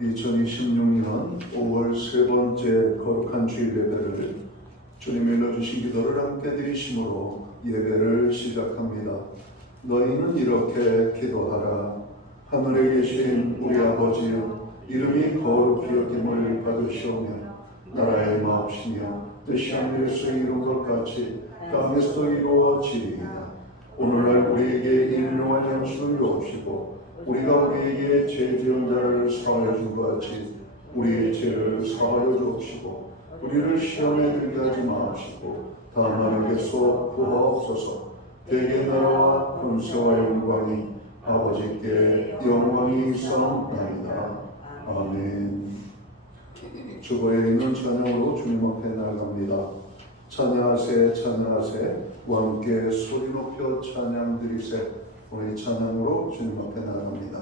2026년 5월 세 번째 거룩한 주일 예배를 주님 일러주신 기도를 함께 드리심으로 예배를 시작합니다. 너희는 이렇게 기도하라. 하늘에 계신 우리 아버지여, 이름이 거룩히 여김을 받으시오며 나라의 마옵시며 뜻이 하늘에서 이룬 것 같이 땅에서도 이루어지이다. 오늘날 우리에게 일용할 양식을 주옵시고 우리가 우리에게 죄 지은 자를 사하여 준 것 같이 우리의 죄를 사하여 주옵시고 우리를 시험에 들게 하지 마옵시고 다만 우리에게서 구하옵소서. 대개 나라와 권세와 영광이 아버지께 영원히 있사옵나이다. 아멘. 주보에 있는 찬양으로 주님 앞에 나아갑니다. 찬양하세 찬양하세 왕께 소리 높여 찬양 드리세. 오늘 찬양으로 주님 앞에 나아갑니다.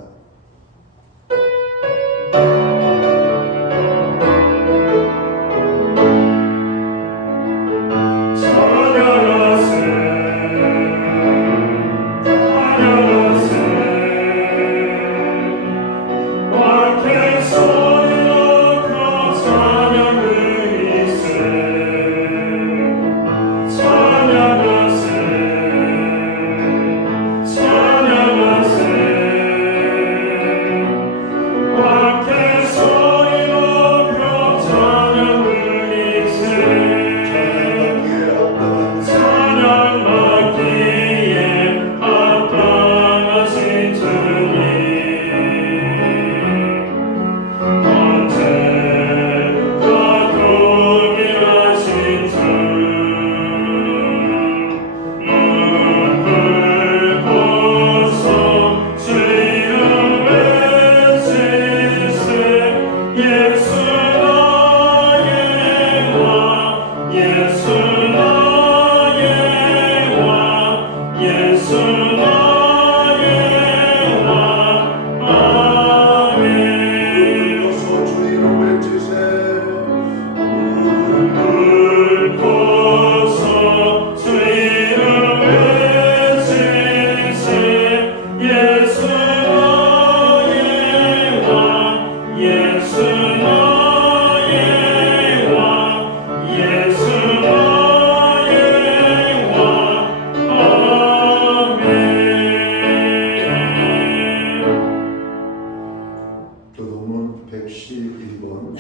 교도문 112번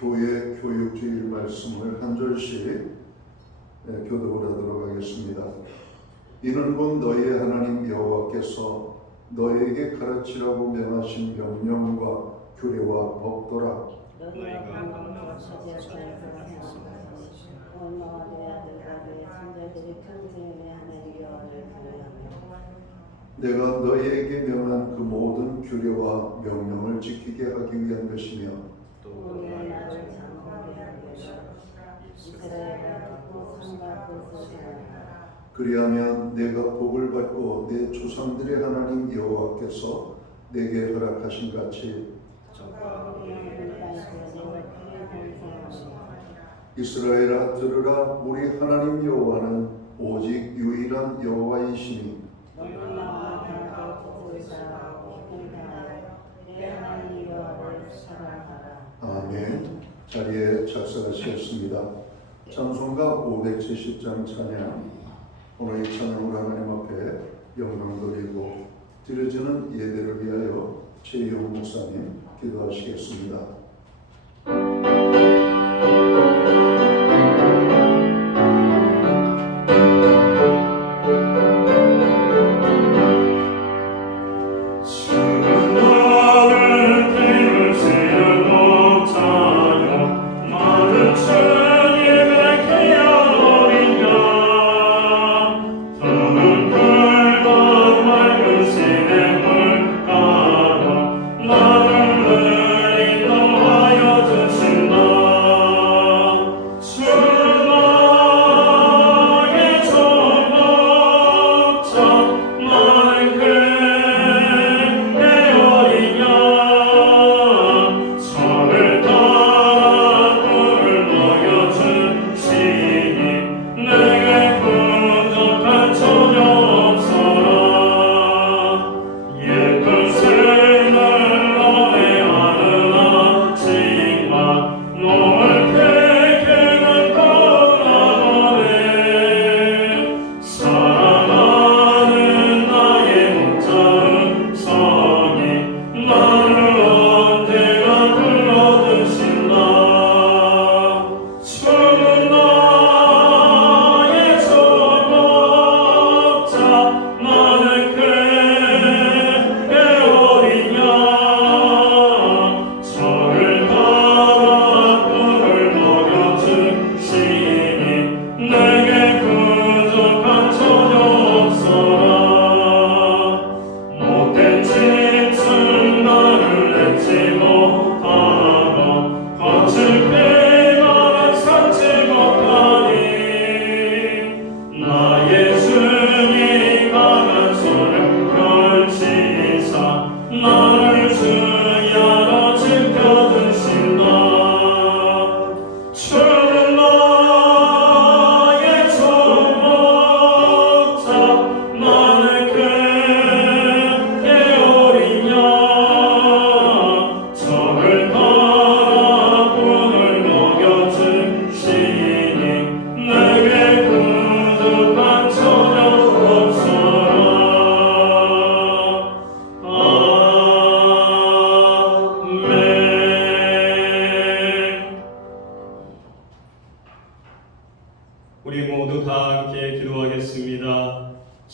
교회 교육주일 말씀을 한 절씩 교독을 하도록 하겠습니다. 이는 곧 너희의 하나님 여호와께서 너희에게 가르치라고 명하신 명령과 규례와 법도라. 너희가 강론과 차지하지 너와 내 아들과 내 손자들이 평생에 하나님 여호와를 경외하며 내가 너희에게 명한 그 모든 규례와 명령을 지키게 하기 위한 것이며 또 내 나를 장하게 하려 이스라엘아 듣고 삼가 그것을 행하라. 그리하면 내가 복을 받고 내 조상들의 하나님 여호와께서 내게 허락하신 같이 이스라엘아 들으라. 우리 하나님 여호와는 오직 유일한 여호와이시니 아멘. 자리에 착석하시겠습니다. 찬송가 570장 찬양. 오늘 이 찬양으로 하나님 앞에 영광 돌리고 드려지는 예배를 위하여 최희용 목사님 기도하시겠습니다.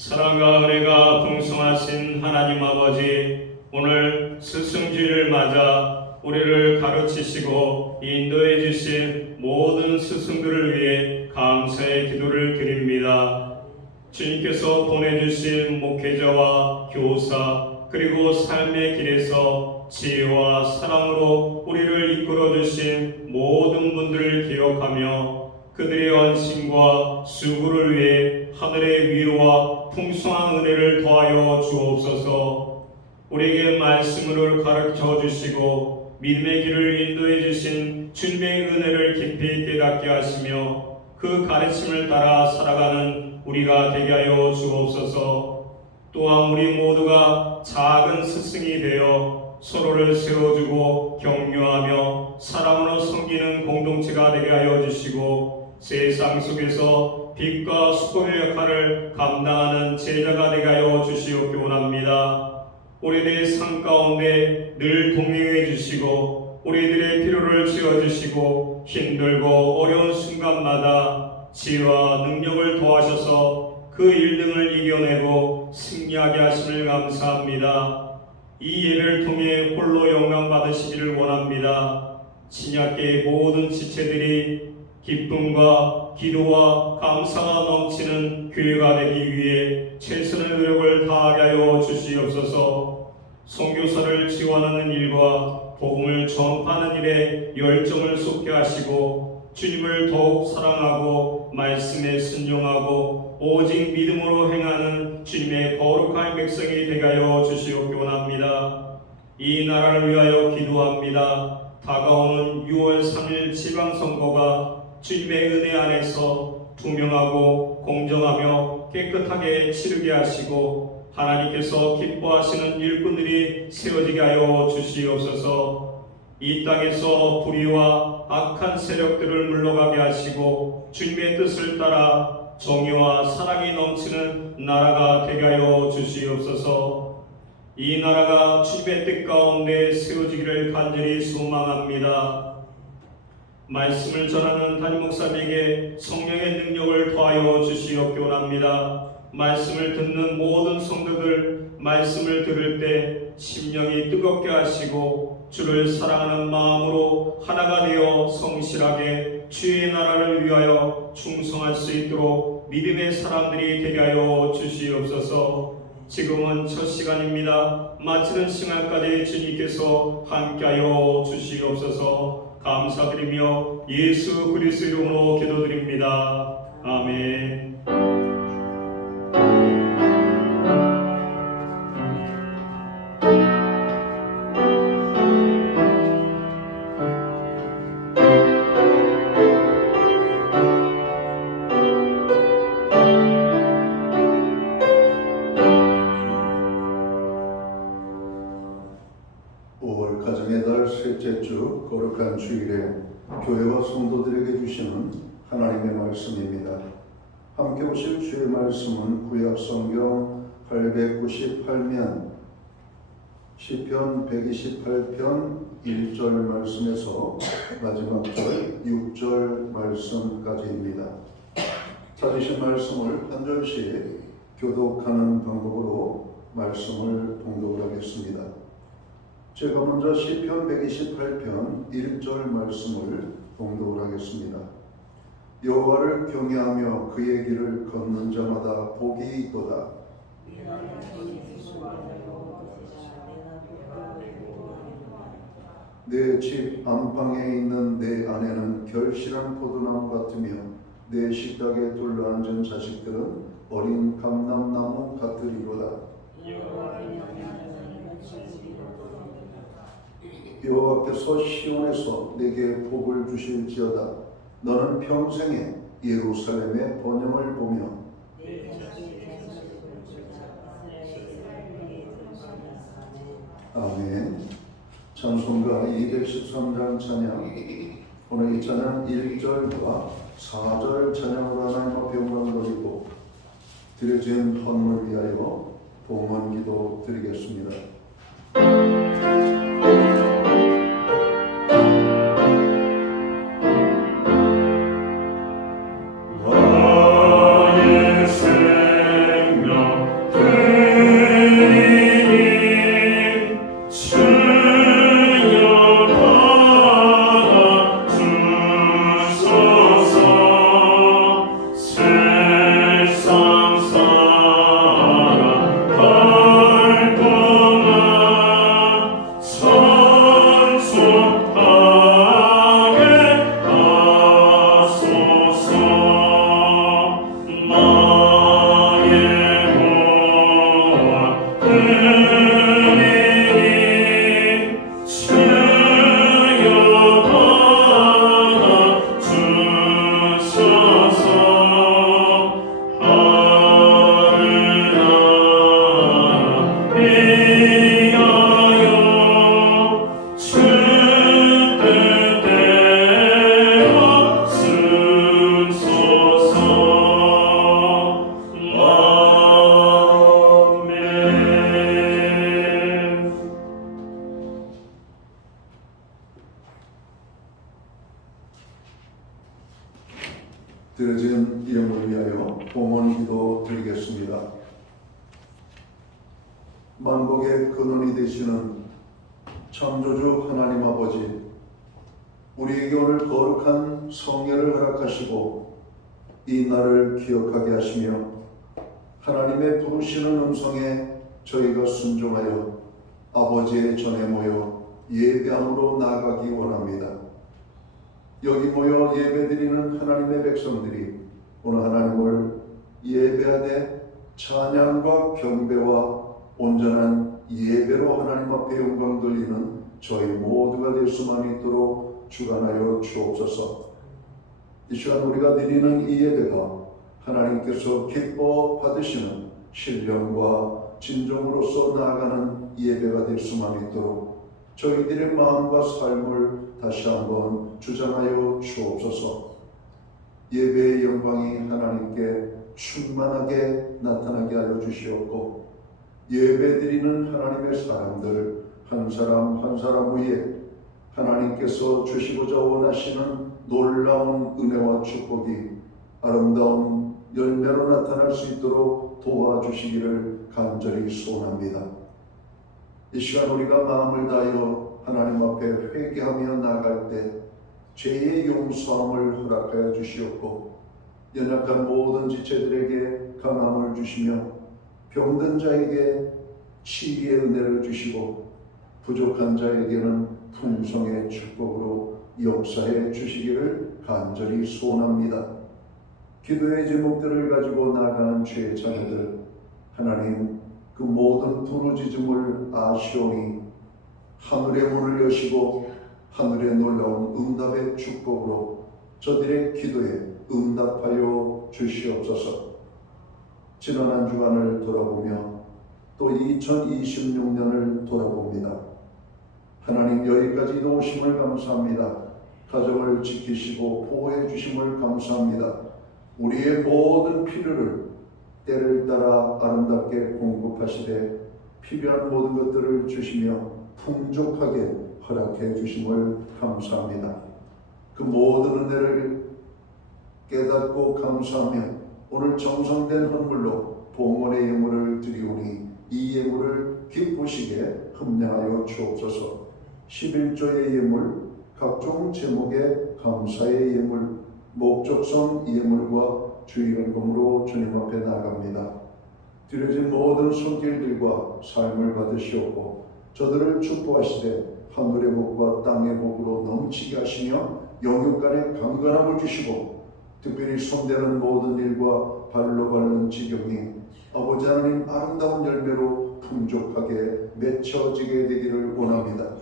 사랑과 은혜가 풍성하신 하나님 아버지, 오늘 스승주의를 맞아 우리를 가르치시고 인도해 주신 모든 스승들을 위해 감사의 기도를 드립니다. 주님께서 보내주신 목회자와 교사 그리고 삶의 길에서 지혜와 사랑으로 우리를 이끌어주신 모든 분들을 기억하며 그들의 헌신과 수고를 위해 하늘의 위로와 풍성한 은혜를 더하여 주옵소서. 우리에게 말씀을 가르쳐 주시고 믿음의 길을 인도해 주신 주님의 은혜를 깊이 깨닫게 하시며 그 가르침을 따라 살아가는 우리가 되게 하여 주옵소서. 또한 우리 모두가 작은 스승이 되어 서로를 세워주고 격려하며 사랑으로 섬기는 공동체가 되게 하여 주시고 세상 속에서 빛과 수고의 역할을 감당하는 제자가 되게 하여 주시옵기 원합니다. 우리들의 삶 가운데 늘 동행해 주시고 우리들의 필요를 채워주시고 힘들고 어려운 순간마다 지혜와 능력을 더하셔서 그 일등을 이겨내고 승리하게 하심을 감사합니다. 이 예배를 통해 홀로 영광 받으시기를 원합니다. 신약계의 모든 지체들이 기쁨과 기도와 감사가 넘치는 교회가 되기 위해 최선의 노력을 다하게 하여 주시옵소서. 선교사를 지원하는 일과 복음을 전파하는 일에 열정을 쏟게 하시고 주님을 더욱 사랑하고 말씀에 순종하고 오직 믿음으로 행하는 주님의 거룩한 백성이 되게 하여 주시옵기 원합니다. 이 나라를 위하여 기도합니다. 다가오는 6월 3일 지방선거가 주님의 은혜 안에서 투명하고 공정하며 깨끗하게 치르게 하시고 하나님께서 기뻐하시는 일꾼들이 세워지게 하여 주시옵소서. 이 땅에서 불의와 악한 세력들을 물러가게 하시고 주님의 뜻을 따라 정의와 사랑이 넘치는 나라가 되게 하여 주시옵소서. 이 나라가 주님의 뜻 가운데 세워지기를 간절히 소망합니다. 말씀을 전하는 담임 목사님에게 성령의 능력을 더하여 주시옵기 원합니다. 말씀을 듣는 모든 성도들 말씀을 들을 때 심령이 뜨겁게 하시고 주를 사랑하는 마음으로 하나가 되어 성실하게 주의 나라를 위하여 충성할 수 있도록 믿음의 사람들이 되게 하여 주시옵소서. 지금은 첫 시간입니다. 마치는 시간까지 주님께서 함께하여 주시옵소서. 감사드리며 예수 그리스도 이름으로 기도드립니다. 아멘. 가정의 달 셋째 주 거룩한 주일에 교회와 성도들에게 주시는 하나님의 말씀입니다. 함께 보실 주의 말씀은 구약 성경 898면 시편 128편 1절 말씀에서 마지막 절 6절 말씀까지입니다. 찾으신 말씀을 한 절씩 교독하는 방법으로 말씀을 봉독을 하겠습니다. 제가 먼저 시편 128편 1절 말씀을 봉독을 하겠습니다. 여호와를 경외하며 그의 길을 걷는 자마다 복이 있도다. 내 집 안방에 있는 내 아내는 결실한 포도나무 같으며 내 식탁에 둘러앉은 자식들은 어린 감람나무 같으리로다. 여호와께서 시온에서 내게 복을 주실지어다. 너는 평생에 예루살렘의 번영을 보며 아멘. 찬송가 213장 찬양. 오늘 이 찬양 1절과 4절 찬양으로 하나님 앞에 영광을 돌리고 드려진 헌물 위하여 봉헌기도 드리겠습니다. 나의 생명 드려진 이름을 위하여 봉헌 기도 드리겠습니다. 만복의 근원이 되시는 창조주 하나님 아버지, 우리에게 오늘 거룩한 성례를 허락하시고 이 날을 기억하게 하시며 하나님의 부르시는 음성에 저희가 순종하여 아버지의 전에 모여 예배함으로 나아가기 원합니다. 여기 모여 예배드리는 하나님의 백성들이 오늘 하나님을 예배하되 찬양과 경배와 온전한 예배로 하나님 앞에 영광 돌리는 저희 모두가 될 수만 있도록 주관하여 주옵소서. 이 시간 우리가 드리는 이 예배가 하나님께서 기뻐 받으시는 신령과 진정으로서 나아가는 예배가 될 수만 있도록 저희들의 마음과 삶을 다시 한번 주장하여 주옵소서. 예배의 영광이 하나님께 충만하게 나타나게 하여 주시옵고 예배드리는 하나님의 사람들 한 사람 한 사람 위에 하나님께서 주시고자 원하시는 놀라운 은혜와 축복이 아름다운 열매로 나타날 수 있도록 도와주시기를 간절히 소원합니다. 이 시간 우리가 마음을 다하여 하나님 앞에 회개하며 나아갈 때 죄의 용서함을 허락하여 주시옵고 연약한 모든 지체들에게 강함을 주시며 병든 자에게 치유의 은혜를 주시고 부족한 자에게는 풍성의 축복으로 역사해 주시기를 간절히 소원합니다. 기도의 제목들을 가지고 나아가는 주의 자녀들 하나님 그 모든 부르짖음을 아시오니 하늘의 문을 여시고 하늘의 놀라운 응답의 축복으로 저들의 기도에 응답하여 주시옵소서. 지난 한 주간을 돌아보며 또 2026년을 돌아봅니다. 하나님 여기까지도 오심을 감사합니다. 가정을 지키시고 보호해 주심을 감사합니다. 우리의 모든 필요를 때를 따라 아름답게 공급하시되 필요한 모든 것들을 주시며 풍족하게 허락해 주심을 감사합니다. 그 모든 은혜를 깨닫고 감사하며 오늘 정성된 헌물로 봉헌의 예물을 드리오니 이 예물을 기쁘시게 흠량하여 주옵소서. 11조의 예물, 각종 제목의 감사의 예물, 목적성 예물과 주일헌금으로 주님 앞에 나아갑니다. 드려진 모든 손길들과 삶을 받으시옵고 저들을 축복하시되 하늘의 복과 땅의 복으로 넘치게 하시며 영육간에 강건함을 주시고 특별히 손대는 모든 일과 발로 밟는 지경이 아버지 하나님 아름다운 열매로 풍족하게 맺혀지게 되기를 원합니다.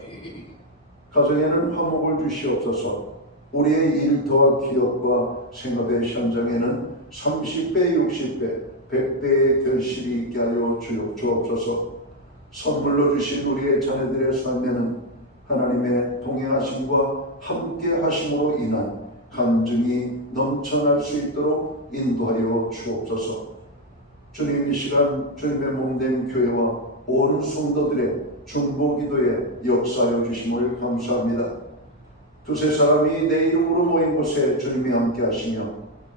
가정에는 화목을 주시옵소서. 우리의 일터와 기업과 생업의 현장에는 30배, 60배, 100배의 결실이 있게 하여 주옵소서. 선물로 주신 우리의 자녀들의 삶에는 하나님의 동행하심과 함께 하심으로 인한 간증이 넘쳐날 수 있도록 인도하여 주옵소서. 주님 이 시간 주님의 몸된 교회와 온 성도들의 중보기도에 역사하여 주심을 감사합니다. 두세 사람이 내 이름으로 모인 곳에 주님이 함께 하시며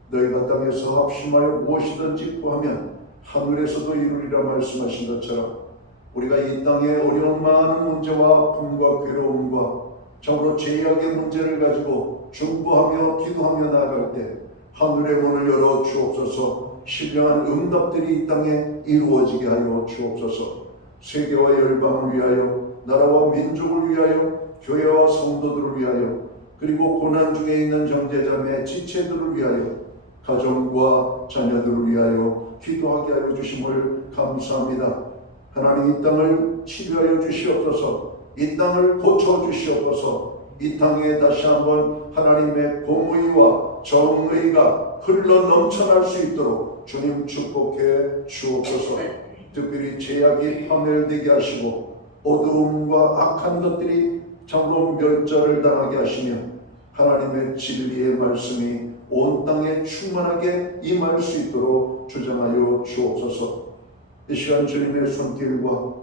너희가 땅에서 합심하여 무엇이든지 구하면 하늘에서도 이루리라 말씀하신 것처럼 우리가 이 땅의 어려운 많은 문제와 붕과 괴로움과 참으로 죄악의 문제를 가지고 중보하며 기도하며 나아갈 때 하늘의 문을 열어 주옵소서. 신령한 응답들이 이 땅에 이루어지게 하여 주옵소서. 세계와 열방을 위하여 나라와 민족을 위하여 교회와 성도들을 위하여 그리고 고난 중에 있는 형제자매 지체들을 위하여 가정과 자녀들을 위하여 기도하게 하여 주심을 감사합니다. 하나님 이 땅을 치료하여 주시옵소서. 이 땅을 고쳐 주시옵소서. 이 땅에 다시 한번 하나님의 공의와 정의가 흘러 넘쳐날 수 있도록 주님 축복해 주옵소서. 특별히 죄악이 파멸되게 하시고 어두움과 악한 것들이 참으로 멸절을 당하게 하시며 하나님의 진리의 말씀이 온 땅에 충만하게 임할 수 있도록 주장하여 주옵소서. 이 시간 주님의 손길과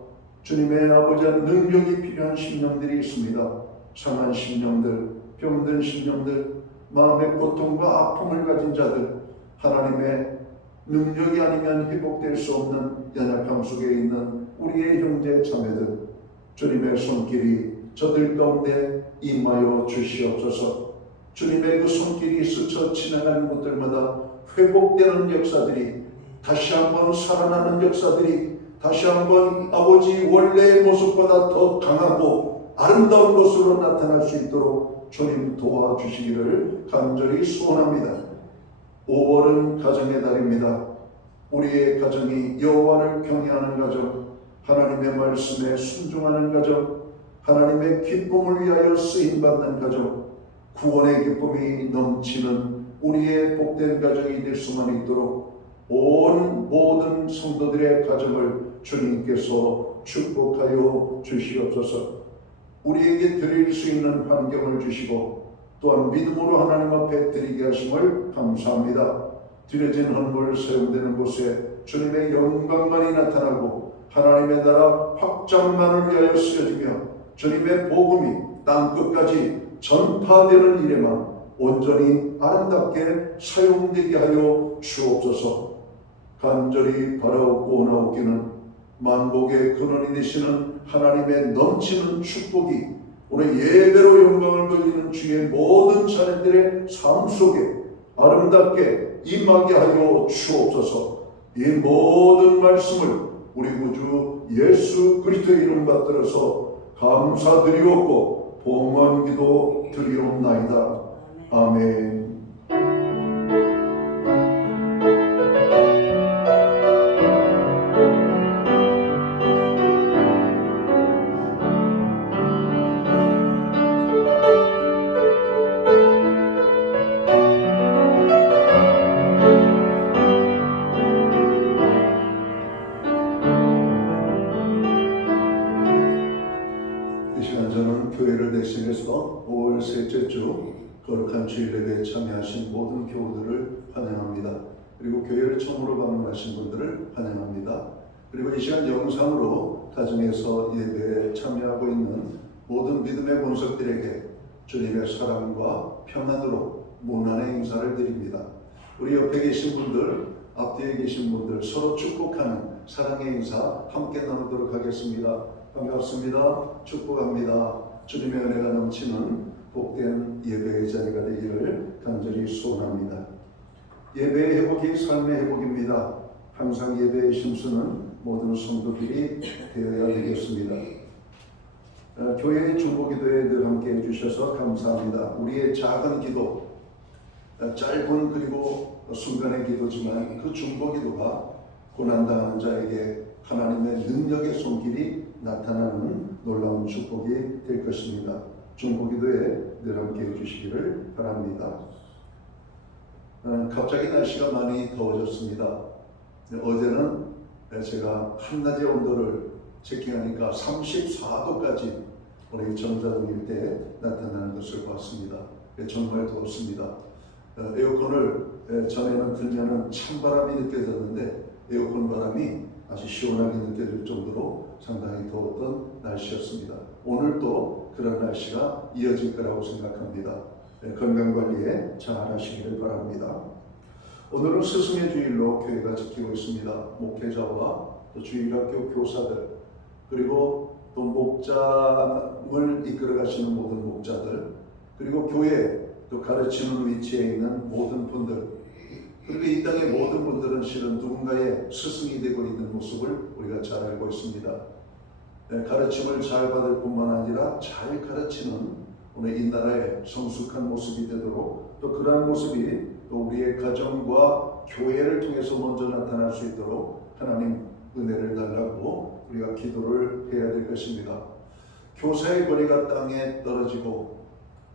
주님의 아버지의 능력이 필요한 심령들이 있습니다. 상한 심령들, 병든 심령들, 마음의 고통과 아픔을 가진 자들, 하나님의 능력이 아니면 회복될 수 없는 연약함 속에 있는 우리의 형제 자매들, 주님의 손길이 저들 가운데 임하여 주시옵소서. 주님의 그 손길이 스쳐 지나가는 곳들마다 회복되는 역사들이, 다시 한번 살아나는 역사들이, 다시 한번 아버지 원래의 모습보다 더 강하고 아름다운 것으로 나타날 수 있도록 주님 도와주시기를 간절히 소원합니다. 5월은 가정의 달입니다. 우리의 가정이 여호와를 경외하는 가정, 하나님의 말씀에 순종하는 가정, 하나님의 기쁨을 위하여 쓰임받는 가정, 구원의 기쁨이 넘치는 우리의 복된 가정이 될 수만 있도록 온 모든 성도들의 가정을 주님께서 축복하여 주시옵소서. 우리에게 드릴 수 있는 환경을 주시고 또한 믿음으로 하나님 앞에 드리게 하심을 감사합니다. 드려진 헌물 사용되는 곳에 주님의 영광만이 나타나고 하나님의 나라 확장만을 위하여 쓰여지며 주님의 복음이 땅끝까지 전파되는 일에만 온전히 아름답게 사용되게 하여 주옵소서. 간절히 바라옵고 원하옵기는 만복의 근원이 되시는 하나님의 넘치는 축복이 오늘 예배로 영광을 돌리는 주의 모든 자녀들의 삶 속에 아름답게 임하게 하여 주옵소서. 이 모든 말씀을 우리 구주 예수 그리스도의 이름 받들어서 감사드리옵고 봉헌 기도 드리옵나이다. 아멘. 이 시간 저는 교회를 대신해서 5월 셋째 주 거룩한 주일 예배에 참여하신 모든 교우들을 환영합니다. 그리고 교회를 처음으로 방문하신 분들을 환영합니다. 그리고 이 시간 영상으로 가정에서 예배에 참여하고 있는 모든 믿음의 본석들에게 주님의 사랑과 평안으로 문안의 인사를 드립니다. 우리 옆에 계신 분들, 앞뒤에 계신 분들 서로 축복하는 사랑의 인사 함께 나누도록 하겠습니다. 반갑습니다. 축복합니다. 주님의 은혜가 넘치는 복된 예배의 자리가 되기를 간절히 소원합니다. 예배의 회복이 삶의 회복입니다. 항상 예배의 심수는 모든 성도들이 되어야 되겠습니다. 교회의 중보기도에 늘 함께 해주셔서 감사합니다. 우리의 작은 기도, 짧은 그리고 순간의 기도지만 그 중보기도가 고난당하는 자에게 하나님의 능력의 손길이 나타나는 놀라운 축복이 될 것입니다. 중보기도에 늘 함께 해주시기를 바랍니다. 갑자기 날씨가 많이 더워졌습니다. 어제는 제가 한낮의 온도를 체킹하니까 34도까지 우리 정자동일 때 나타나는 것을 봤습니다. 정말 더웠습니다. 에어컨을 전에는 틀면은 찬바람이 느껴졌는데 에어컨 바람이 아주 시원하게 느껴질 정도로 상당히 더웠던 날씨였습니다. 오늘도 그런 날씨가 이어질 거라고 생각합니다. 건강관리에 잘 하시기를 바랍니다. 오늘은 스승의 주일로 교회가 지키고 있습니다. 목회자와 또 주일학교 교사들 그리고 또 목장을 이끌어 가시는 모든 목자들 그리고 교회 또 가르치는 위치에 있는 모든 분들 그리고 이 땅의 모든 분들은 실은 누군가의 스승이 되고 있는 모습을 우리가 잘 알고 있습니다. 가르침을 잘 받을 뿐만 아니라 잘 가르치는 오늘 이 나라의 성숙한 모습이 되도록 또 그러한 모습이 또 우리의 가정과 교회를 통해서 먼저 나타날 수 있도록 하나님 은혜를 달라고 우리가 기도를 해야 될 것입니다. 교사의 거리가 땅에 떨어지고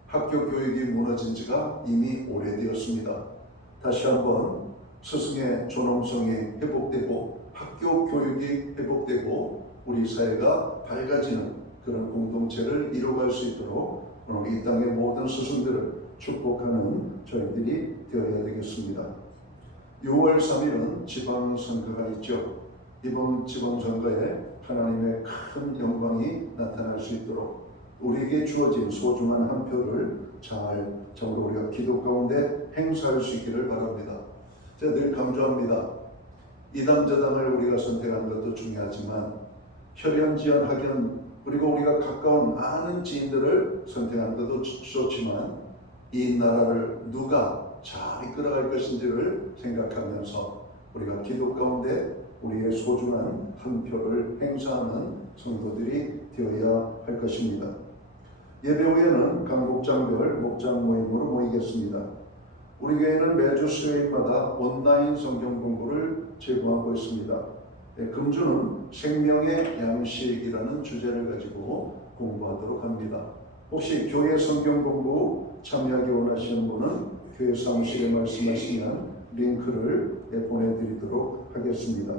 학교 교육이 무너진 지가 이미 오래되었습니다. 다시 한번 스승의 존엄성이 회복되고 학교 교육이 회복되고 우리 사회가 밝아지는 그런 공동체를 이루어갈 수 있도록 이 땅의 모든 스승들을 축복하는 저희들이 되어야 되겠습니다. 6월 3일은 지방선거가 있죠. 이번 지방선거에 하나님의 큰 영광이 나타날 수 있도록 우리에게 주어진 소중한 한 표를 정말 우리가 기도 가운데 행사할 수 있기를 바랍니다. 제가 늘 강조합니다. 이당 저당을 우리가 선택하는 것도 중요하지만 혈연, 지연, 학연 그리고 우리가 가까운 아는 지인들을 선택하는 것도 좋지만 이 나라를 누가 잘 이끌어갈 것인지를 생각하면서 우리가 기도 가운데 우리의 소중한 한 표를 행사하는 성도들이 되어야 할 것입니다. 예배 후에는 각 목장별 목장 모임으로 모이겠습니다. 우리 교회는 매주 수요일마다 온라인 성경 공부를 제공하고 있습니다. 금주는 생명의 양식이라는 주제를 가지고 공부하도록 합니다. 혹시 교회 성경 공부 참여하기 원하시는 분은 교회 사무실에 말씀하시면 링크를 보내드리도록 하겠습니다.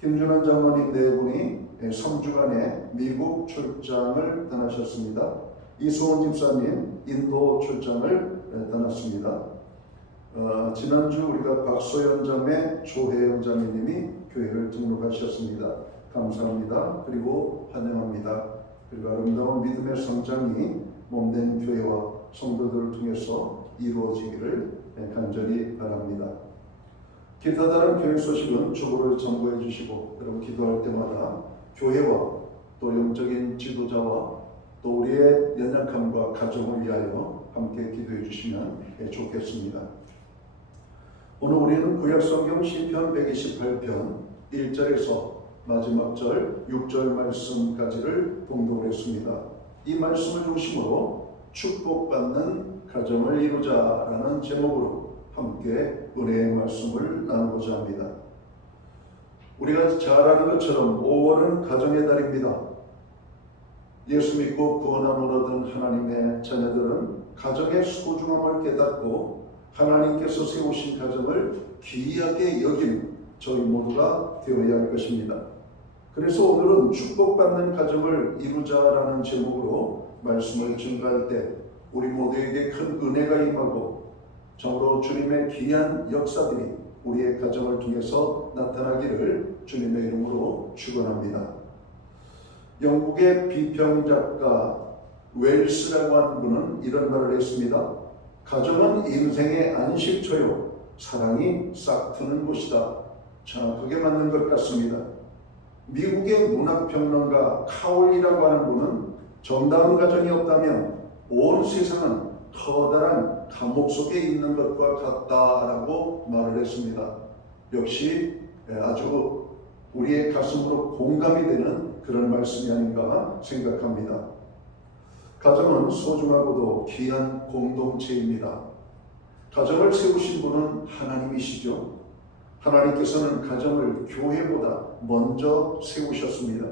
김준환 장로님 네 분이 3주간의 미국 출장을 떠나셨습니다. 이수원 집사님 인도 출장을 떠났습니다. 지난주 우리가 박소연 자매, 조혜영 자매님이 교회를 등록하셨습니다. 감사합니다. 그리고 환영합니다. 그리고 아름다운 믿음의 성장이 몸된 교회와 성도들을 통해서 이루어지기를 간절히 바랍니다. 기타 다른 교회 소식은 주보를 참고해 주시고 여러분 기도할 때마다 교회와 또 영적인 지도자와 또 우리의 연약함과 가정을 위하여 함께 기도해 주시면 좋겠습니다. 오늘 우리는 구약성경 시편 128편 1절에서 마지막 절 6절 말씀까지를 봉독을 했습니다. 이 말씀을 중심으로 축복받는 가정을 이루자라는 제목으로 함께 은혜의 말씀을 나누고자 합니다. 우리가 잘 아는 것처럼 5월은 가정의 달입니다. 예수 믿고 구원함을 얻은 하나님의 자녀들은 가정의 소중함을 깨닫고 하나님께서 세우신 가정을 귀하게 여긴 저희 모두가 되어야 할 것입니다. 그래서 오늘은 축복받는 가정을 이루자라는 제목으로 말씀을 증거할 때 우리 모두에게 큰 은혜가 임하고 정으로 주님의 귀한 역사들이 우리의 가정을 통해서 나타나기를 주님의 이름으로 축원합니다. 영국의 비평작가 웰스라고 하는 분은 이런 말을 했습니다. 가정은 인생의 안식처요 사랑이 싹트는 곳이다. 정확하게 맞는 것 같습니다. 미국의 문학평론가 카올이라고 하는 분은 정다운 가정이 없다면 온 세상은 커다란 감옥 속에 있는 것과 같다라고 말을 했습니다. 역시 아주 우리의 가슴으로 공감이 되는 그런 말씀이 아닌가 생각합니다. 가정은 소중하고도 귀한 공동체입니다. 가정을 세우신 분은 하나님이시죠. 하나님께서는 가정을 교회보다 먼저 세우셨습니다.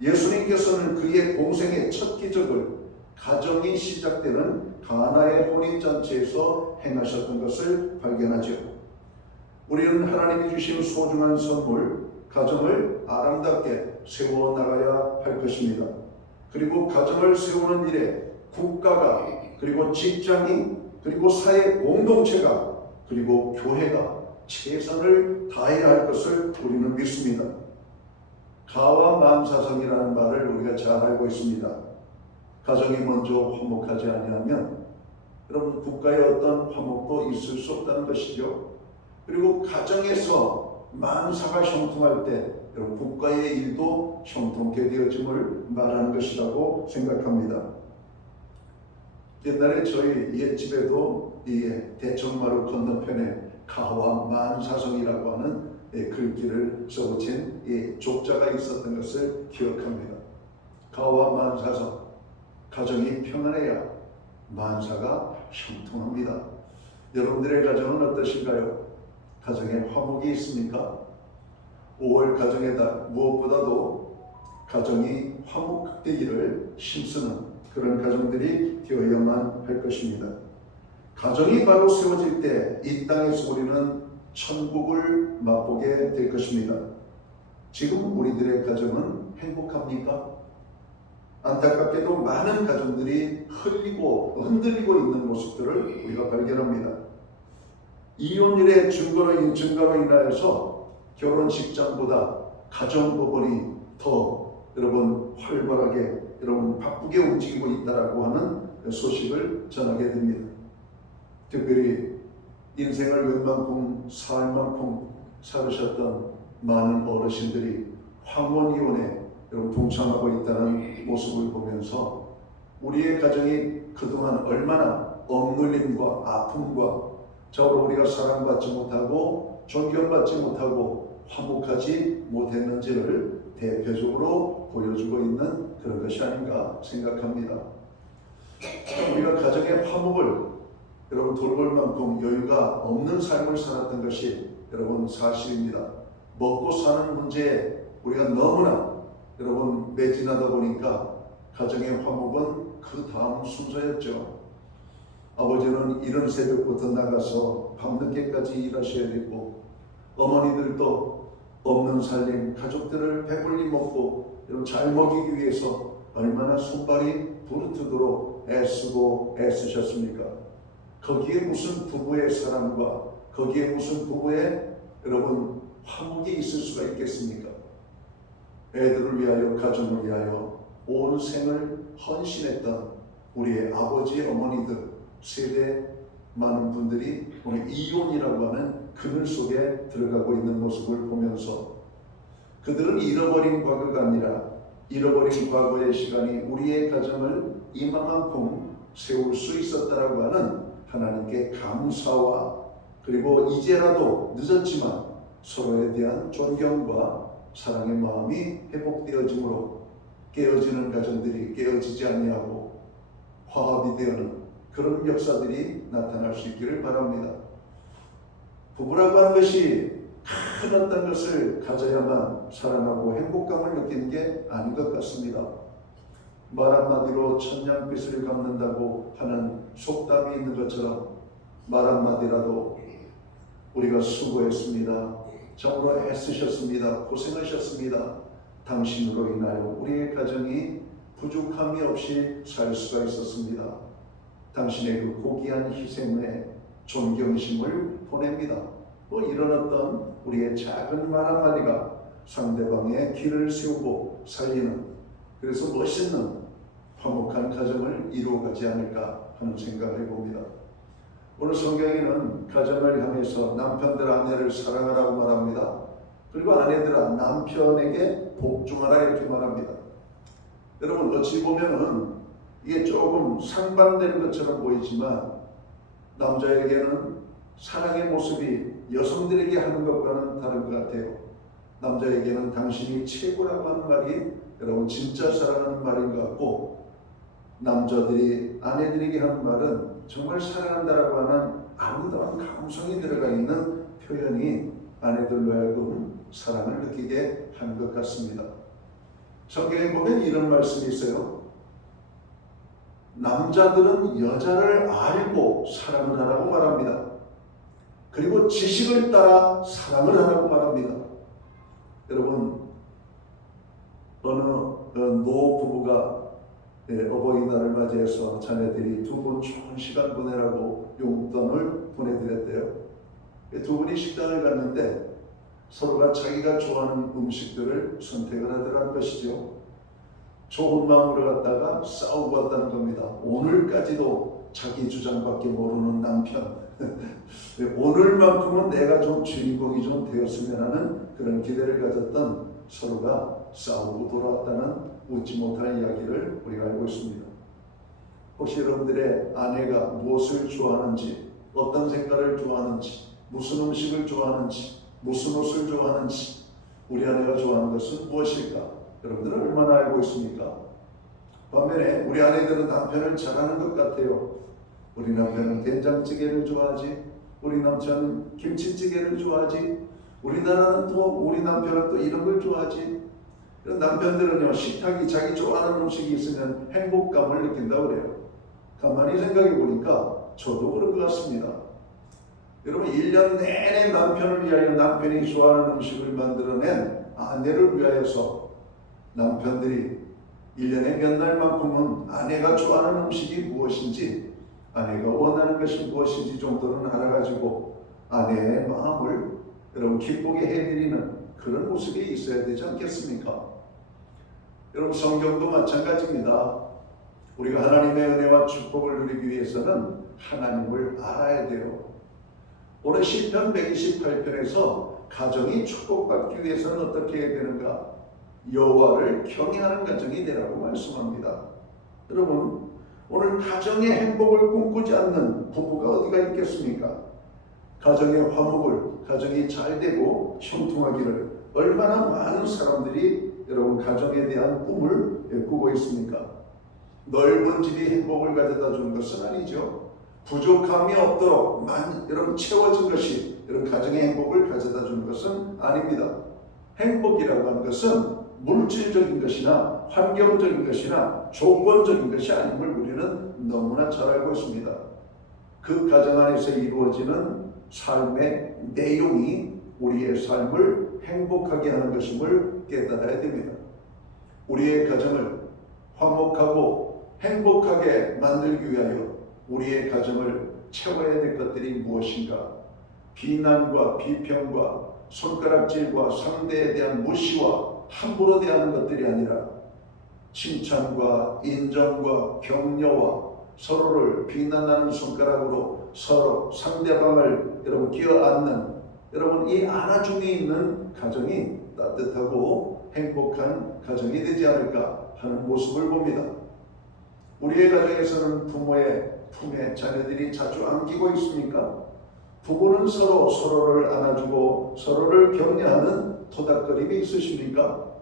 예수님께서는 그의 공생의 첫 기적을 가정이 시작되는 가나의 혼인잔치에서 행하셨던 것을 발견하죠. 우리는 하나님이 주신 소중한 선물, 가정을 아름답게 세워나가야 할 것입니다. 그리고 가정을 세우는 일에 국가가, 그리고 직장이, 그리고 사회 공동체가, 그리고 교회가 최선을 다해야 할 것을 우리는 믿습니다. 가와 만사성이라는 말을 우리가 잘 알고 있습니다. 가정이 먼저 화목하지 아니하면 여러분 국가의 어떤 화목도 있을 수 없다는 것이죠. 그리고 가정에서 만사가 형통할 때 여러분 국가의 일도 형통케 되어짐을 말하는 것이라고 생각합니다. 옛날에 저희 옛집에도 이 대청마루 건너편에 가와 만사성이라고 하는 글귀를 써붙인 이 족자가 있었던 것을 기억합니다. 가와 만사성, 가정이 평안해야 만사가 형통합니다. 여러분들의 가정은 어떠신가요? 가정에 화목이 있습니까? 5월 가정의 달, 무엇보다도 가정이 화목되기를 힘쓰는 그런 가정들이 되어야만 할 것입니다. 가정이 바로 세워질 때 이 땅에서 우리는 천국을 맛보게 될 것입니다. 지금 우리들의 가정은 행복합니까? 안타깝게도 많은 가정들이 흔들리고 있는 모습들을 우리가 발견합니다. 이혼율의 증가로 인하여서 결혼식장보다 가정법원이 더 여러분 활발하게 여러분 바쁘게 움직이고 있다라고 하는 소식을 전하게 됩니다. 특별히 인생을 웬만큼 살 만큼 살으셨던 많은 어르신들이 황혼이혼에 여러분 동참하고 있다는 모습을 보면서 우리의 가정이 그동안 얼마나 억눌림과 아픔과 저로 우리가 사랑받지 못하고 존경받지 못하고 화목하지 못했는지를 대표적으로 보여주고 있는 그런 것이 아닌가 생각합니다. 우리가 가정의 화목을 여러분 돌볼 만큼 여유가 없는 삶을 살았던 것이 여러분 사실입니다. 먹고 사는 문제에 우리가 너무나 여러분 매진하다 보니까 가정의 화목은 그 다음 순서였죠. 아버지는 이른 새벽부터 나가서 밤늦게까지 일하셔야 되고, 어머니들도 없는 살림 가족들을 배불리 먹고 잘 먹이기 위해서 얼마나 손발이 부르트도록 애쓰고 애쓰셨습니까? 거기에 무슨 부부의 사랑과 거기에 무슨 부부의 여러분 화목이 있을 수가 있겠습니까? 애들을 위하여 가정을 위하여 온 생을 헌신했던 우리의 아버지 어머니들 세대 많은 분들이 오늘 이혼이라고 하는 그늘 속에 들어가고 있는 모습을 보면서 그들은 잃어버린 과거가 아니라 잃어버린 과거의 시간이 우리의 가정을 이만큼 세울 수 있었다라고 하는 하나님께 감사와 그리고 이제라도 늦었지만 서로에 대한 존경과 사랑의 마음이 회복되어짐으로 깨어지는 가정들이 깨어지지 아니하고 화합이 되어는 그런 역사들이 나타날 수 있기를 바랍니다. 부부라고 하는 것이 큰 어떤 것을 가져야만 사랑하고 행복감을 느끼는 게 아닌 것 같습니다. 말 한마디로 천냥빚을 갚는다고 하는 속담이 있는 것처럼 말 한마디라도 우리가 수고했습니다. 정으로 애쓰셨습니다. 고생하셨습니다. 당신으로 인하여 우리의 가정이 부족함이 없이 살 수가 있었습니다. 당신의 그 고귀한 희생에 존경심을 보냅니다. 이런 어떤 우리의 작은 말 한마디가 상대방의 길을 세우고 살리는, 그래서 멋있는 화목한 가정을 이루어가지 않을까 하는 생각을 해봅니다. 오늘 성경에는 가정을 향해서 남편들 아내를 사랑하라고 말합니다. 그리고 아내들아 남편에게 복종하라 이렇게 말합니다. 여러분 어찌 보면은 이게 조금 상반되는 것처럼 보이지만 남자에게는 사랑의 모습이 여성들에게 하는 것과는 다른 것 같아요. 남자에게는 당신이 최고라고 하는 말이 여러분 진짜 사랑하는 말인 것 같고, 남자들이 아내들에게 하는 말은 정말 사랑한다라고 하는 아름다운 감성이 들어가 있는 표현이 아내들로 하여금 사랑을 느끼게 하는 것 같습니다. 성경에 보면 이런 말씀이 있어요. 남자들은 여자를 알고 사랑을 하라고 말합니다. 그리고 지식을 따라 사랑을 하라고 말합니다. 여러분 어느 노부부가 어버이날을 맞이해서 자녀들이 두 분 좋은 시간 보내라고 용돈을 보내드렸대요. 두 분이 식당을 갔는데 서로가 자기가 좋아하는 음식들을 선택을 하더라는 것이죠. 좋은 마음으로 갔다가 싸우고 왔다는 겁니다. 오늘까지도 자기 주장밖에 모르는 남편. 오늘만큼은 내가 좀 주인공이 좀 되었으면 하는 그런 기대를 가졌던 서로가 싸우고 돌아왔다는 웃지 못할 이야기를 우리가 알고 있습니다. 혹시 여러분들의 아내가 무엇을 좋아하는지, 어떤 색깔을 좋아하는지, 무슨 음식을 좋아하는지, 무슨 옷을 좋아하는지, 우리 아내가 좋아하는 것은 무엇일까? 여러분들은 얼마나 알고 있습니까? 반면에 우리 아내들은 남편을 잘하는 것 같아요. 우리 남편은 된장찌개를 좋아하지, 우리 남편은 김치찌개를 좋아하지, 우리 남편은 또 이런 걸 좋아하지. 남편들은요, 식탁이 자기 좋아하는 음식이 있으면 행복감을 느낀다고 그래요. 가만히 생각해 보니까 저도 그런 것 같습니다. 여러분 1년 내내 남편을 위하여 남편이 좋아하는 음식을 만들어낸 아내를 위하여서 남편들이 1년에 몇 날만큼은 아내가 좋아하는 음식이 무엇인지, 아내가 원하는 것이 무엇인지 정도는 알아가지고 아내의 마음을 여러분 기쁘게 해드리는 그런 모습이 있어야 되지 않겠습니까? 여러분 성경도 마찬가지입니다. 우리가 하나님의 은혜와 축복을 누리기 위해서는 하나님을 알아야 돼요. 오늘 시편 128편에서 가정이 축복받기 위해서는 어떻게 해야 되는가? 여호와를 경외하는 가정이 되라고 말씀합니다. 여러분 오늘 가정의 행복을 꿈꾸지 않는 부부가 어디가 있겠습니까? 가정의 화목을, 가정이 잘 되고 형통하기를 얼마나 많은 사람들이 여러분 가정에 대한 꿈을 꾸고 있습니까? 넓은 집이 행복을 가져다 주는 것은 아니죠. 부족함이 없도록 여러분 채워진 것이 여러분 가정의 행복을 가져다 주는 것은 아닙니다. 행복이라고 하는 것은 물질적인 것이나 환경적인 것이나 조건적인 것이 아님을 우리는 너무나 잘 알고 있습니다. 그 가정 안에서 이루어지는 삶의 내용이 우리의 삶을 행복하게 하는 것임을 깨달아야 됩니다. 우리의 가정을 화목하고 행복하게 만들기 위하여 우리의 가정을 채워야 될 것들이 무엇인가? 비난과 비평과 손가락질과 상대에 대한 무시와 함부로 대하는 것들이 아니라 칭찬과 인정과 격려와 서로를 비난하는 손가락으로 서로 상대방을 여러분 끼어안는 여러분 이 안아줌이 있는 가정이 따뜻하고 행복한 가정이 되지 않을까 하는 모습을 봅니다. 우리의 가정에서는 부모의 품에 자녀들이 자주 안기고 있습니까? 부부는 서로를 안아주고 서로를 격려하는 토닥거림이 있으십니까?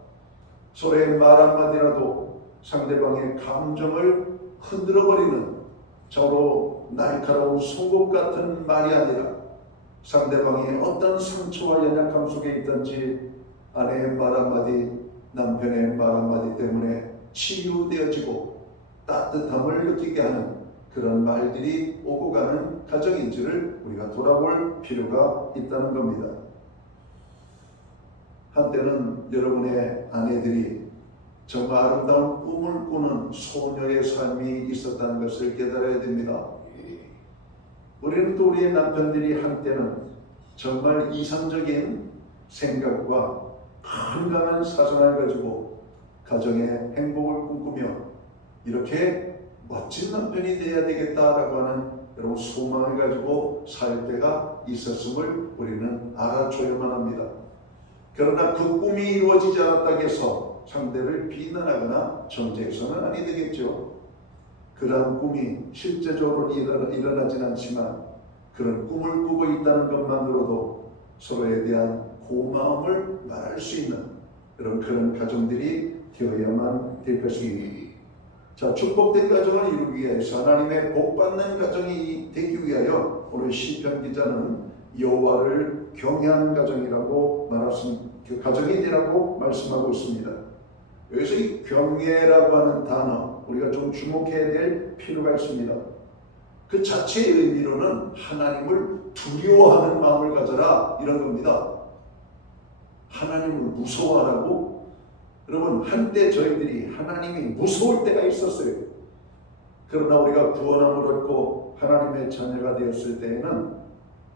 서로의 말 한마디라도 상대방의 감정을 흔들어버리는 서로 날카로운 송곳 같은 말이 아니라 상대방이 어떤 상처와 연약함 속에 있든지 아내의 말 한마디, 남편의 말 한마디 때문에 치유되어지고 따뜻함을 느끼게 하는 그런 말들이 오고 가는 가정인지를 우리가 돌아볼 필요가 있다는 겁니다. 한때는 여러분의 아내들이 정말 아름다운 꿈을 꾸는 소녀의 삶이 있었다는 것을 깨달아야 됩니다. 우리는 또 우리의 남편들이 한때는 정말 이상적인 생각과 건강한 사상을 가지고 가정의 행복을 꿈꾸며 이렇게 멋진 남편이 되어야 되겠다라고 하는 여러분 소망을 가지고 살 때가 있었음을 우리는 알아줘야만 합니다. 그러나 그 꿈이 이루어지지 않았다고 해서 상대를 비난하거나 정죄해서는 아니 되겠죠. 그러한 꿈이 실제적으로 일어나진 않지만 그런 꿈을 꾸고 있다는 것만으로도 서로에 대한 고마움을 말할 수 있는 그런 가정들이 되어야만 될 것입니다. 자, 축복된 가정을 이루기 위해서 하나님의 복받는 가정이 되기 위하여 오늘 시편 기자는 여호와를 경외하는 가정이라고 그 가정이 되라고 말씀하고 있습니다. 여기서 이 경외라고 하는 단어 우리가 좀 주목해야 될 필요가 있습니다. 그 자체의 의미로는 하나님을 두려워하는 마음을 가져라 이런 겁니다. 하나님을 무서워하라고? 여러분 한때 저희들이 하나님이 무서울 때가 있었어요. 그러나 우리가 구원함을 얻고 하나님의 자녀가 되었을 때에는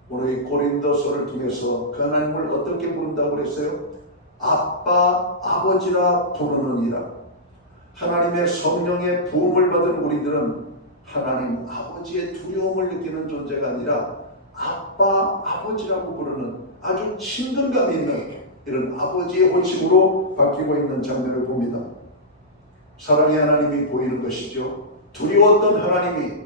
오늘 이 고린도서를 통해서 그 하나님을 어떻게 부른다고 그랬어요? 아빠, 아버지라 부르느니라. 하나님의 성령의 부음을 받은 우리들은 하나님 아버지의 두려움을 느끼는 존재가 아니라 아빠, 아버지라고 부르는 아주 친근감이 있는 이런 아버지의 호칭으로 바뀌고 있는 장면을 봅니다. 사랑의 하나님이 보이는 것이죠. 두려웠던 하나님이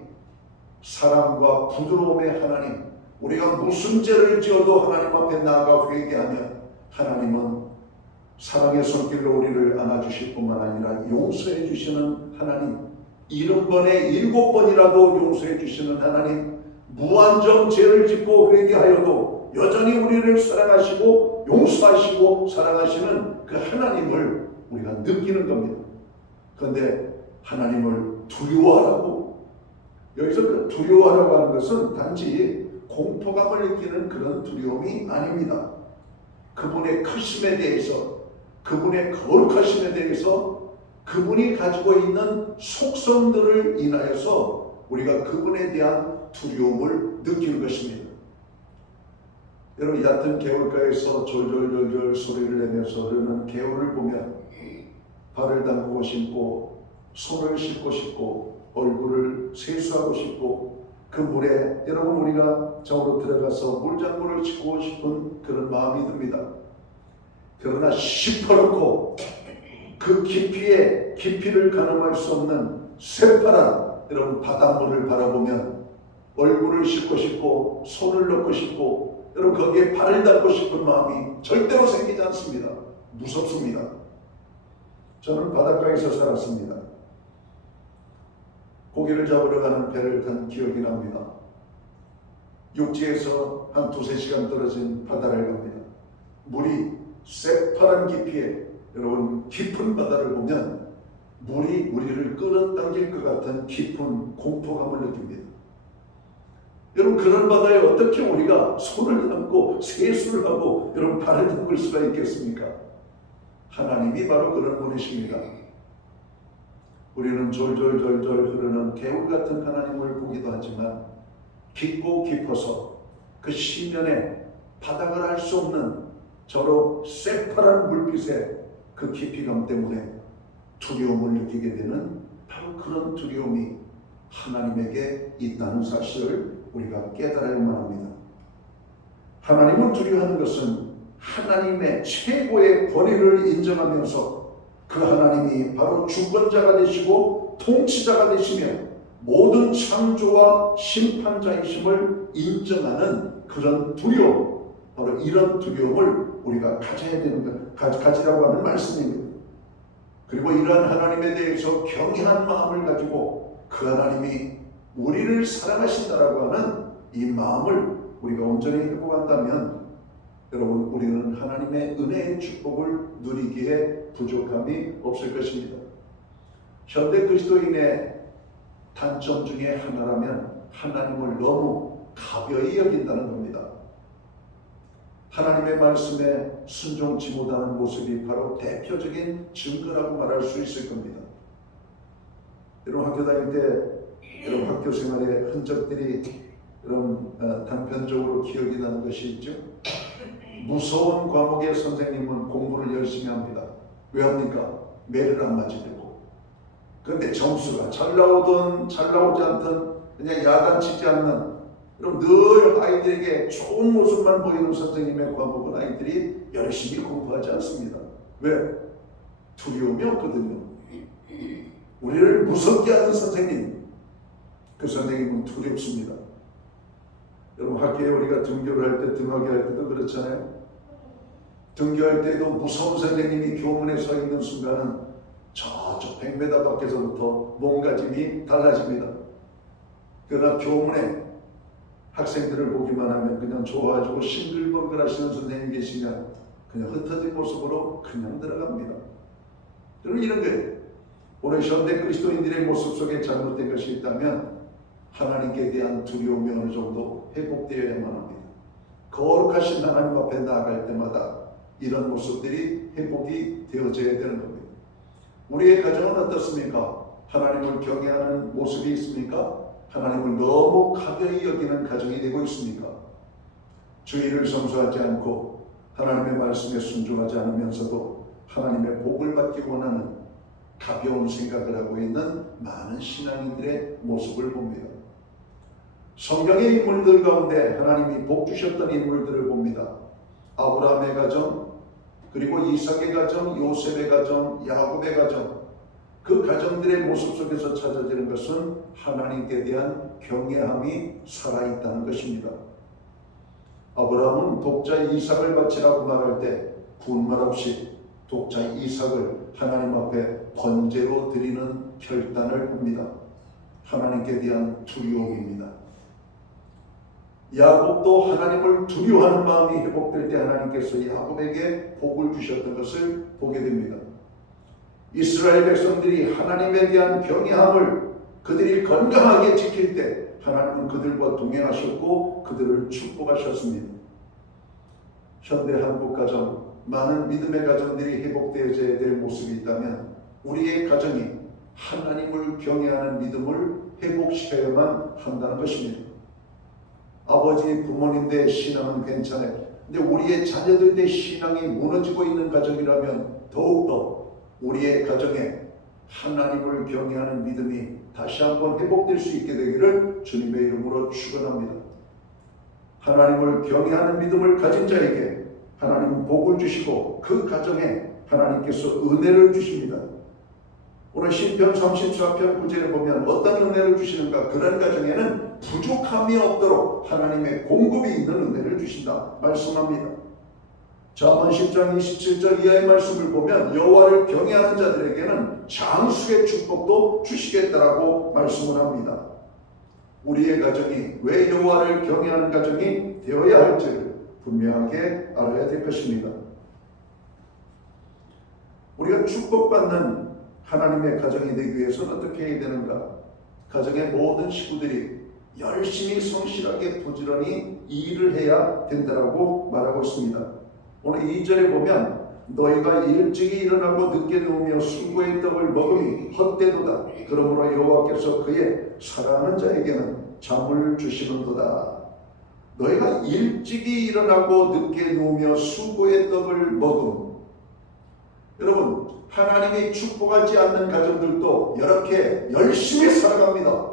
사랑과 부드러움의 하나님, 우리가 무슨 죄를 지어도 하나님 앞에 나아가 회개하면 하나님은 사랑의 손길로 우리를 안아주실 뿐만 아니라 용서해 주시는 하나님, 70번에 7번이라도 용서해 주시는 하나님, 무한정 죄를 짓고 회개하여도 여전히 우리를 사랑하시고 용서하시고 사랑하시는 그 하나님을 우리가 느끼는 겁니다. 그런데 하나님을 두려워하라고, 여기서 그 두려워하라고 하는 것은 단지 공포감을 느끼는 그런 두려움이 아닙니다. 그분의 크심에 대해서, 그분의 거룩하심에 대해서, 그분이 가지고 있는 속성들을 인하여서 우리가 그분에 대한 두려움을 느끼는 것입니다. 여러분 얕은 개울가에서 졸졸졸졸 소리를 내면서 흐르는 개울을 보면 발을 담그고 싶고 손을 씻고 싶고 얼굴을 세수하고 싶고 그 물에 여러분 우리가 저으로 들어가서 물장구를 치고 싶은 그런 마음이 듭니다. 그러나 시퍼렇고 그 깊이를 가늠할 수 없는 새파란 여러분 바닷물을 바라보면 얼굴을 씻고 싶고 손을 넣고 싶고 여러분 거기에 발을 닿고 싶은 마음이 절대로 생기지 않습니다. 무섭습니다. 저는 바닷가에서 살았습니다. 고기를 잡으러 가는 배를 탄 기억이 납니다. 육지에서 한 2-3시간 떨어진 바다를 갑니다. 물이 새파란 깊이에 여러분 깊은 바다를 보면 물이 우리를 끌어당길 것 같은 깊은 공포감을 느낍니다. 여러분 그런 바다에 어떻게 우리가 손을 담고 세수를 하고 여러분 발을 담글 수가 있겠습니까? 하나님이 바로 그런 분이십니다. 우리는 졸졸졸졸 흐르는 개울 같은 하나님을 보기도 하지만 깊고 깊어서 그 심연에 바닥을 알 수 없는 저로 새파란 물빛의 그 깊이감 때문에 두려움을 느끼게 되는 바로 그런 두려움이 하나님에게 있다는 사실을 우리가 깨달아야만 합니다. 하나님을 두려워하는 것은 하나님의 최고의 권위를 인정하면서 그 하나님이 바로 주권자가 되시고 통치자가 되시며 모든 창조와 심판자이심을 인정하는 그런 두려움, 바로 이런 두려움을 우리가 가져야 되는 것, 가지라고 하는 말씀입니다. 그리고 이러한 하나님에 대해서 경외한 마음을 가지고 그 하나님이 우리를 사랑하신다라고 하는 이 마음을 우리가 온전히 회복한다면 여러분 우리는 하나님의 은혜의 축복을 누리기에 부족함이 없을 것입니다. 현대 그리스도인의 단점 중에 하나라면 하나님을 너무 가벼이 여긴다는 겁니다. 하나님의 말씀에 순종치 못하는 모습이 바로 대표적인 증거라고 말할 수 있을 겁니다. 여러분 학교 다닐 때 여러분 학교 생활의 흔적들이 여러분 단편적으로 기억이 나는 것이 있죠. 무서운 과목의 선생님은 공부를 열심히 합니다. 왜 합니까? 매를 안 맞으려고. 그런데 점수가 잘 나오든 잘 나오지 않든 그냥 야단치지 않는 그럼 늘 아이들에게 좋은 모습만 보이는 선생님의 과목은 아이들이 열심히 공부하지 않습니다. 왜? 두려움이 없거든요. 우리를 무섭게 하는 선생님, 그 선생님은 두렵습니다. 여러분 학교에 우리가 등교를 할 때 등하교 할 때도 그렇잖아요. 등교할 때도 무서운 선생님이 교문에 서 있는 순간은 저쪽 100m 밖에서부터 몸가짐이 달라집니다. 그러나 교문에 학생들을 보기만 하면 그냥 좋아가지고 싱글벙글 하시는 선생님 계시면 그냥 흩어진 모습으로 그냥 들어갑니다. 여러분 이런 거예요. 오늘 현대 그리스도인들의 모습 속에 잘못된 것이 있다면 하나님께 대한 두려움이 어느 정도 회복되어야만 합니다. 거룩하신 하나님 앞에 나아갈 때마다 이런 모습들이 회복이 되어져야 되는 겁니다. 우리의 가정은 어떻습니까? 하나님을 경외하는 모습이 있습니까? 하나님을 너무 가벼이 여기는 가정이 되고 있습니까? 주의를 성수하지 않고 하나님의 말씀에 순종하지 않으면서도 하나님의 복을 받기 원하는 가벼운 생각을 하고 있는 많은 신앙인들의 모습을 봅니다. 성경의 인물들 가운데 하나님이 복 주셨던 인물들을 봅니다. 아브라함의 가정, 그리고 이삭의 가정, 요셉의 가정, 야곱의 가정, 그 가정들의 모습 속에서 찾아지는 것은 하나님께 대한 경외함이 살아있다는 것입니다. 아브라함은 독자 이삭을 바치라고 말할 때 군말 없이 독자 이삭을 하나님 앞에 번제로 드리는 결단을 합니다. 하나님께 대한 두려움입니다. 야곱도 하나님을 두려워하는 마음이 회복될 때 하나님께서 야곱에게 복을 주셨던 것을 보게 됩니다. 이스라엘 백성들이 하나님에 대한 경외함을 그들이 건강하게 지킬 때 하나님은 그들과 동행하셨고 그들을 축복하셨습니다. 현대 한국 가정, 많은 믿음의 가정들이 회복되어져야 될 모습이 있다면 우리의 가정이 하나님을 경외하는 믿음을 회복시켜야만 한다는 것입니다. 아버지 부모님들의 신앙은 괜찮아요. 근데 우리의 자녀들의 신앙이 무너지고 있는 가정이라면 더욱더 우리의 가정에 하나님을 경외하는 믿음이 다시 한번 회복될 수 있게 되기를 주님의 이름으로 축원합니다. 하나님을 경외하는 믿음을 가진 자에게 하나님은 복을 주시고 그 가정에 하나님께서 은혜를 주십니다. 오늘 시편 34편 9절에 보면 어떤 은혜를 주시는가? 그런 가정에는 부족함이 없도록 하나님의 공급이 있는 은혜를 주신다 말씀합니다. 잠언 10장 27절 이하의 말씀을 보면 여호와를 경외하는 자들에게는 장수의 축복도 주시겠다라고 말씀을 합니다. 우리의 가정이 왜 여호와를 경외하는 가정이 되어야 할지를 분명하게 알아야 될 것입니다. 우리가 축복받는 하나님의 가정이 되기 위해서는 어떻게 해야 되는가? 가정의 모든 식구들이 열심히 성실하게 부지런히 일을 해야 된다라고 말하고 있습니다. 오늘 2절에 보면 너희가 일찍이 일어나고 늦게 누우며 수고의 떡을 먹음이 헛되도다. 그러므로 여호와께서 그의 사랑하는 자에게는 잠을 주시는도다. 너희가 일찍이 일어나고 늦게 누우며 수고의 떡을 먹음. 여러분, 하나님이 축복하지 않는 가정들도 이렇게 열심히 살아갑니다.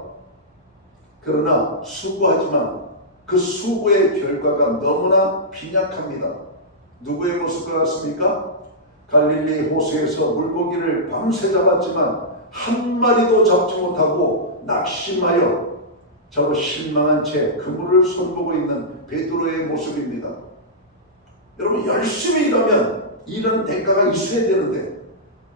그러나 수고하지만 그 수고의 결과가 너무나 빈약합니다. 누구의 모습 같습니까? 갈릴리 호수에서 물고기를 밤새 잡았지만 한 마리도 잡지 못하고 낙심하여 저로 실망한 채 그물을 손보고 있는 베드로의 모습입니다. 여러분, 열심히 일하면 이런 대가가 있어야 되는데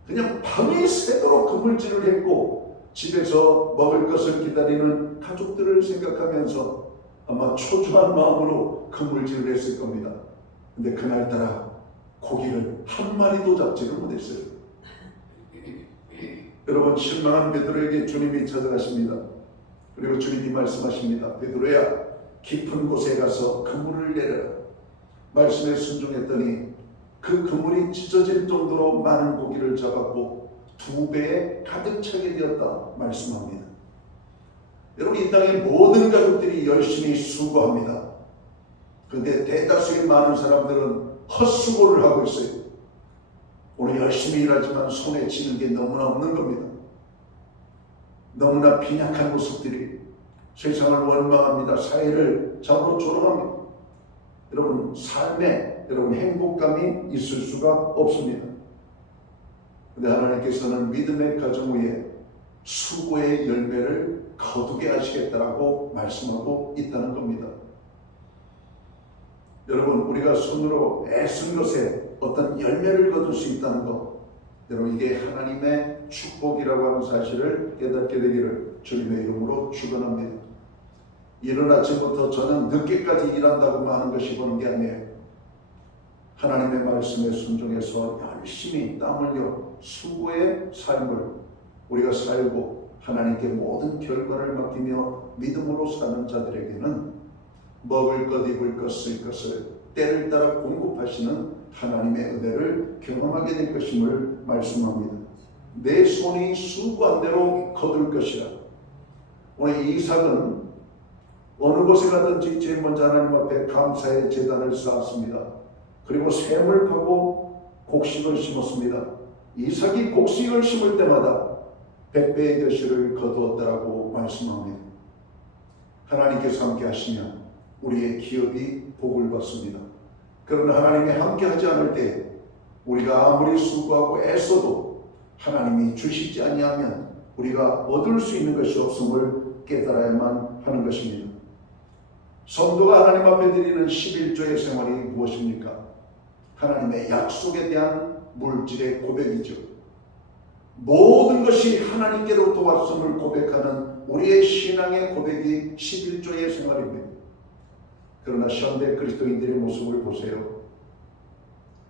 그냥 밤이 새도록 그물질을 했고 집에서 먹을 것을 기다리는 가족들을 생각하면서 아마 초조한 마음으로 그물질을 했을 겁니다. 근데 그날따라 고기를 한 마리도 잡지를 못했어요. 여러분, 실망한 베드로에게 주님이 찾아가십니다. 그리고 주님이 말씀하십니다. 베드로야, 깊은 곳에 가서 그물을 내려라. 말씀에 순종했더니 그 그물이 찢어질 정도로 많은 고기를 잡았고 2배에 가득 차게 되었다 말씀합니다. 여러분, 이 땅의 모든 가족들이 열심히 수고합니다. 그런데 대다수의 많은 사람들은 헛수고를 하고 있어요. 오늘 열심히 일하지만 손에 쥐는 게 너무나 없는 겁니다. 너무나 빈약한 모습들이 세상을 원망합니다. 사회를 잡으러 조롱합니다. 여러분, 삶에 행복감이 있을 수가 없습니다. 그런데 하나님께서는 믿음의 가정 위에 수고의 열매를 거두게 하시겠다라고 말씀하고 있다는 겁니다. 여러분, 우리가 손으로 애쓴 것에 어떤 열매를 거둘 수 있다는 것, 여러분, 이게 하나님의 축복이라고 하는 사실을 깨닫게 되기를 주님의 이름으로 축원합니다. 이른 아침부터 저는 늦게까지 일한다고만 하는 것이 보는 게 아니에요. 하나님의 말씀에 순종해서 열심히 땀 흘려 수고의 삶을 우리가 살고 하나님께 모든 결과를 맡기며 믿음으로 사는 자들에게는 먹을 것, 입을 것, 쓸 것을 때를 따라 공급하시는 하나님의 은혜를 경험하게 될 것임을 말씀합니다. 내 손이 수고한 대로 거둘 것이라. 오늘 이삭은 어느 곳에 가든지 제일 먼저 하나님 앞에 감사의 제단을 쌓았습니다. 그리고 샘을 파고 곡식을 심었습니다. 이삭이 곡식을 심을 때마다 100배의 결실을 거두었다라고 말씀합니다. 하나님께서 함께 하시면 우리의 기업이 복을 받습니다. 그러나 하나님이 함께 하지 않을 때 우리가 아무리 수고하고 애써도 하나님이 주시지 아니하면 우리가 얻을 수 있는 것이 없음을 깨달아야만 하는 것입니다. 성도가 하나님 앞에 드리는 11조의 생활이 무엇입니까? 하나님의 약속에 대한 물질의 고백이죠. 모든 것이 하나님께로부터 왔음을 고백하는 우리의 신앙의 고백이 11조의 생활입니다. 그러나 현대 그리스도인들의 모습을 보세요.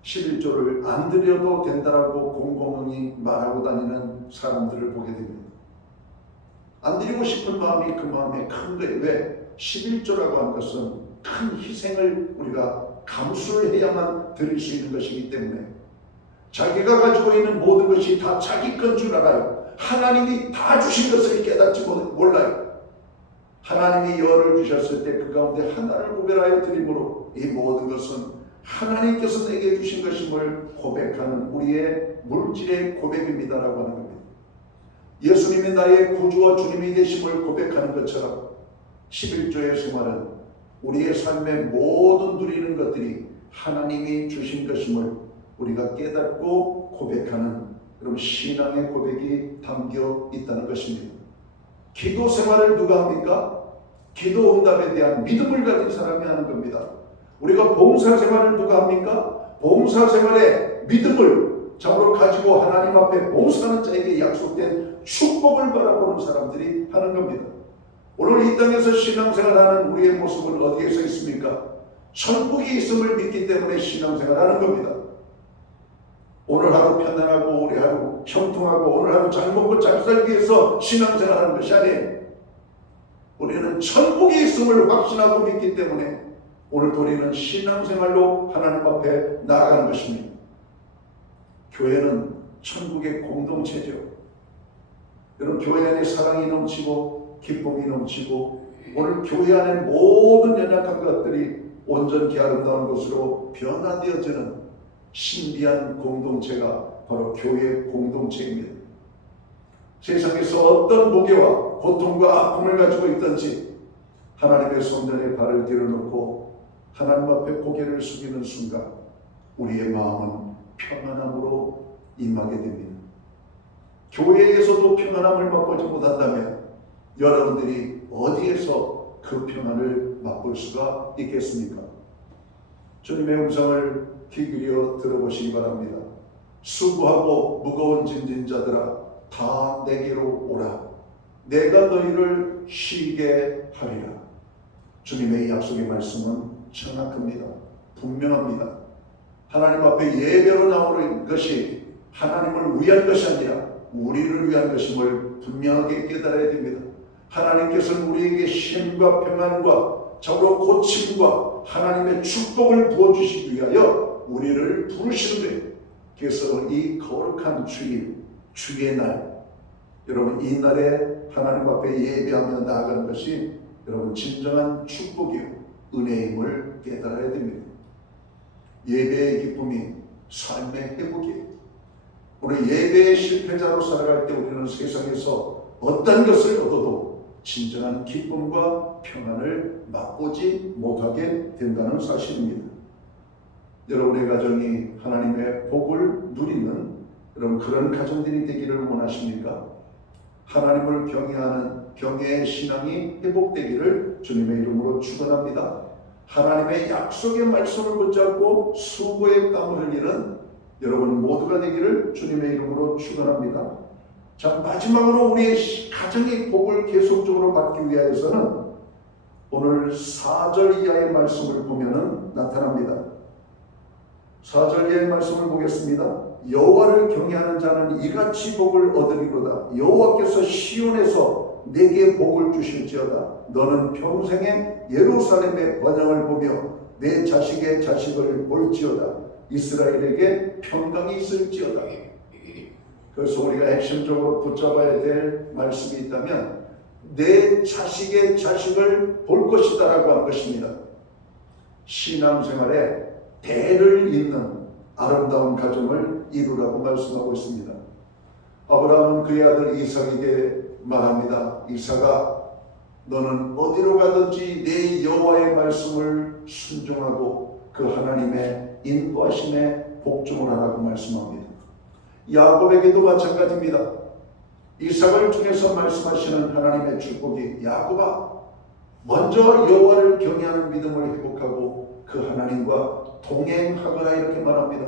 11조를 안 드려도 된다라고 공공연히 말하고 다니는 사람들을 보게 됩니다. 안 드리고 싶은 마음이 그 마음에 큰 거예요. 왜? 11조라고 하는 것은 큰 희생을 우리가 감수를 해야만 드릴 수 있는 것이기 때문에 자기가 가지고 있는 모든 것이 다 자기 건 줄 알아요. 하나님이 다 주신 것을 깨닫지 몰라요. 하나님이 열을 주셨을 때 그 가운데 하나를 구별하여 드림으로 이 모든 것은 하나님께서 내게 주신 것임을 고백하는 우리의 물질의 고백입니다라고 하는 겁니다. 예수님이 나의 구주와 주님이 되심을 고백하는 것처럼 11조의 생활은 우리의 삶의 모든 누리는 것들이 하나님이 주신 것임을 우리가 깨닫고 고백하는 그런 신앙의 고백이 담겨 있다는 것입니다. 기도 생활을 누가 합니까? 기도 응답에 대한 믿음을 가진 사람이 하는 겁니다. 우리가 봉사 생활을 누가 합니까? 봉사 생활의 믿음을 참으로 가지고 하나님 앞에 봉사하는 자에게 약속된 축복을 바라보는 사람들이 하는 겁니다. 오늘 이 땅에서 신앙생활하는 우리의 모습은 어디에 서 있습니까? 천국이 있음을 믿기 때문에 신앙생활하는 겁니다. 오늘 하루 편안하고 오늘 하루 형통하고 오늘 하루 잘 먹고 잘 살기 위해서 신앙생활하는 것이 아니에요. 우리는 천국이 있음을 확신하고 믿기 때문에 오늘도 우리는 신앙생활로 하나님 앞에 나아가는 것입니다. 교회는 천국의 공동체죠. 여러분, 교회 안에 사랑이 넘치고 기쁨이 넘치고 오늘 교회 안에 모든 연약한 것들이 온전히 아름다운 것으로 변화되어지는 신비한 공동체가 바로 교회의 공동체입니다. 세상에서 어떤 무게와 고통과 아픔을 가지고 있든지 하나님의 성전에 발을 들여놓고 하나님 앞에 고개를 숙이는 순간 우리의 마음은 평안함으로 임하게 됩니다. 교회에서도 평안함을 맛보지 못한다면 여러분들이 어디에서 그 평안을 맛볼 수가 있겠습니까? 주님의 음성을 귀 기울여 들어보시기 바랍니다. 수고하고 무거운 짐진 자들아 다 내게로 오라. 내가 너희를 쉬게 하리라. 주님의 약속의 말씀은 정확합니다. 분명합니다. 하나님 앞에 예배로 나오는 것이 하나님을 위한 것이 아니라 우리를 위한 것임을 분명하게 깨달아야 됩니다. 하나님께서는 우리에게 쉼과 평안과 참으로 고침과 하나님의 축복을 부어주시기 위하여 우리를 부르시는 거예요. 그래서 이 거룩한 주일, 주의 날, 여러분 이 날에 하나님 앞에 예배하며 나아가는 것이 여러분 진정한 축복이요 은혜임을 깨달아야 됩니다. 예배의 기쁨이 삶의 회복이에요. 오늘 예배의 실패자로 살아갈 때 우리는 세상에서 어떤 것을 얻어도 진정한 기쁨과 평안을 맛보지 못하게 된다는 사실입니다. 여러분의 가정이 하나님의 복을 누리는 여러분 그런 가정들이 되기를 원하십니까? 하나님을 경외하는 경외의 신앙이 회복되기를 주님의 이름으로 축원합니다. 하나님의 약속의 말씀을 붙잡고 수고의 땀을 흘리는 여러분 모두가 되기를 주님의 이름으로 축원합니다. 자, 마지막으로 우리의 가정의 복을 계속적으로 받기 위하여서는 오늘 4절 이하의 말씀을 보면은 나타납니다. 4절 이하의 말씀을 보겠습니다. 여호와를 경외하는 자는 이같이 복을 얻으리로다. 여호와께서 시온에서 내게 복을 주실지어다. 너는 평생에 예루살렘의 번영을 보며 내 자식의 자식을 볼지어다. 이스라엘에게 평강이 있을지어다. 그래서 우리가 핵심적으로 붙잡아야 될 말씀이 있다면 내 자식의 자식을 볼 것이다 라고 한 것입니다. 신앙생활에 대를 잇는 아름다운 가정을 이루라고 말씀하고 있습니다. 아브라함은 그의 아들 이삭에게 말합니다. 이삭아, 너는 어디로 가든지 내 여호와의 말씀을 순종하고 그 하나님의 인도하심에 복종을 하라고 말씀합니다. 야곱에게도 마찬가지입니다. 이삭을 통해서 말씀하시는 하나님의 축복이 야곱아, 먼저 여호와를 경외하는 믿음을 회복하고 그 하나님과 동행하거라 이렇게 말합니다.